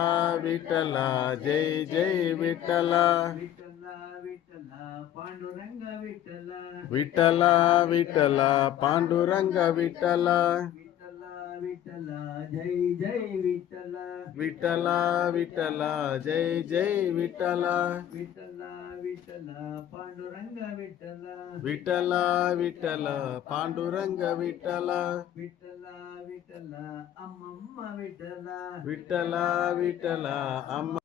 విఠల జై జై విఠల విఠల విఠల పాండురంగ విఠల విఠల విఠల పాండురంగ విఠల విఠల విఠల జై జై విఠల విఠల విఠల జై జై విఠల విఠల విఠల పాండురంగ విఠల విఠల విఠల పాండురంగ విఠల విఠల విఠల అమ్మమ్మ విఠల విఠల విఠల అమ్మ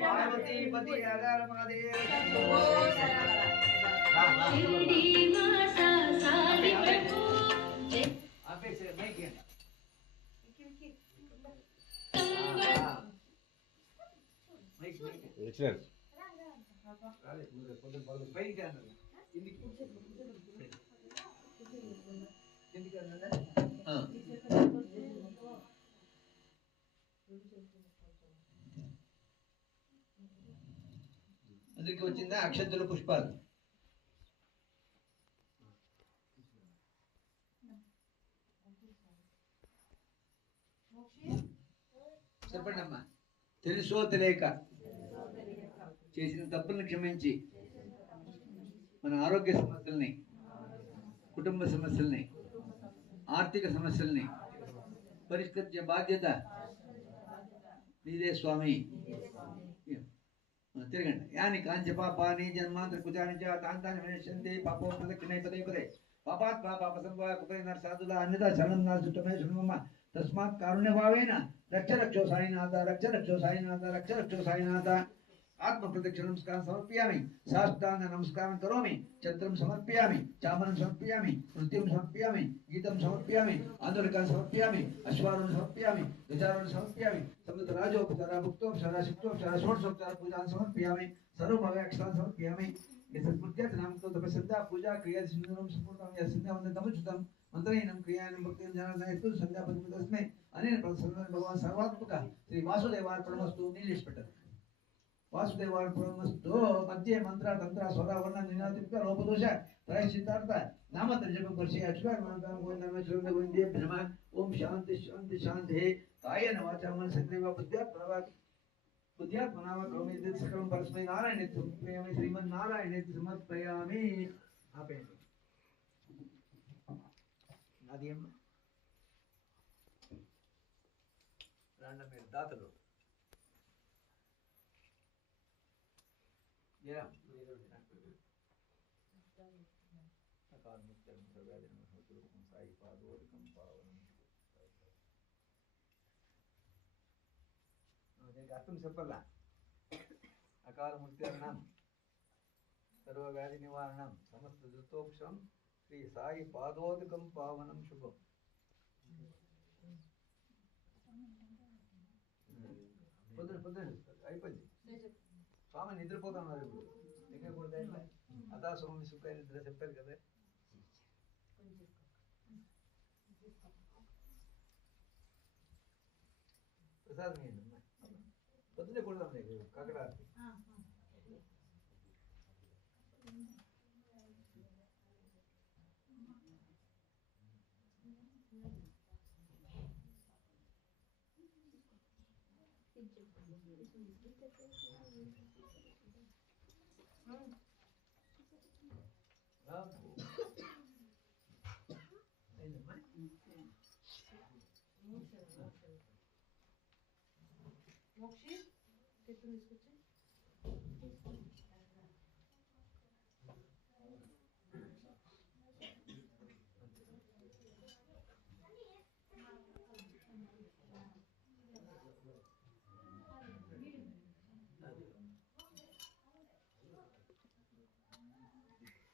पार्वती पति आधार महादेव आपे से मैं क्या ఎక్సలెంట్ పైకి అన్నది ఎందుకు అన్నదా అందరికి వచ్చిందా అక్షంతలు పుష్పాలు చెప్పండి అమ్మా తెలుసో తెలియక చేసిన తప్పులను క్షమించి మన ఆరోగ్య సమస్యల్ని కుటుంబ సమస్యల్ని ఆర్థిక సమస్యల్ని పరిష్కరించే బాధ్యత నీదే స్వామి తిరగండి యాని కాంచ పాపాని జన్మాంతర కుజాని చ తాంతాని వినశ్యంతి పాపో ప్రదక్షిణై పదే పదే పాపాత్ పాప సంభవ కుపై నరసాదుల అన్యదా శరణం నాసుటమే శృణ్మమ తస్మాత్ కారుణ్యభావేన రక్ష రక్షో సాయినాథ రక్ష రక్షో సాయినాథ రక్ష రక్షో సాయినాథ आत्म प्रदक्षिण नमस्कार समर्पयामि साष्टांग नमस्कार करोमि छत्रं समर्पयामि चामरं समर्पयामि नृत्यं समर्पयामि गीतं समर्पयामि आंदोलकं समर्पयामि अश्वारोहणं समर्पयामि गजारोहणं समर्पयामि समस्त राजोपचार भुक्तोपचार शिक्तोपचार षोडशोपचार पूजां समर्पयामि सर्वभव्याक्षतां समर्पयामि यस्मृत्यात् नामतो तपस्सन्ध्या पूजा क्रिया सिन्धुरं संपूर्णं यस्सन्ध्या वन्दतमुचितं मंत्रेणं क्रियाणं भक्तिं जनार्दनेतु संध्या पतितस्मै अनेन प्रसन्नं भगवान् सर्वात्मक श्री वासुदेवार्पणमस्तु नीलेश पटल वासुदेवार्पणमस्तु मध्ये मंत्र तंत्र स्वरा वर्ण निनादित्य लोपदोष प्रायश्चित्तार्थ नामत्र जपं वर्षे अच्युताय नामं गोविंदनाम श्रीमद गोविंदे नमः ओम शांति शांति शांति कायेन वाचा मनसेन्द्रिय बुद्ध्यात् प्रवाक बुद्ध्यात् मनावा करोमि यत् सकलं परस्मै नारायणे समर्पयामि श्रीमन् नारायणे समर्पयामि आपे नादियम रांडम में दातलो जरा अकाल मुक्तम सर्वव्याधि नमः साई पादोदकं पावनं देख अर्थम చెప్పాలా अकाल मुक्त्यर्णं सर्वव्याधि निवारणं समस्त दुतोक्षम श्री साई पादोदकं पावनं शुभम పొద్దున అయిపోయింది స్వామి నిద్రపోతున్నారు ఇప్పుడు నిద్రపోతే అదా స్వామి సుఖ నిద్ర చెప్పారు కదా ప్రసాద్ పొద్దున్నే కొడదాం నీకు కాకడ మోక్షి తీసుకొచ్చి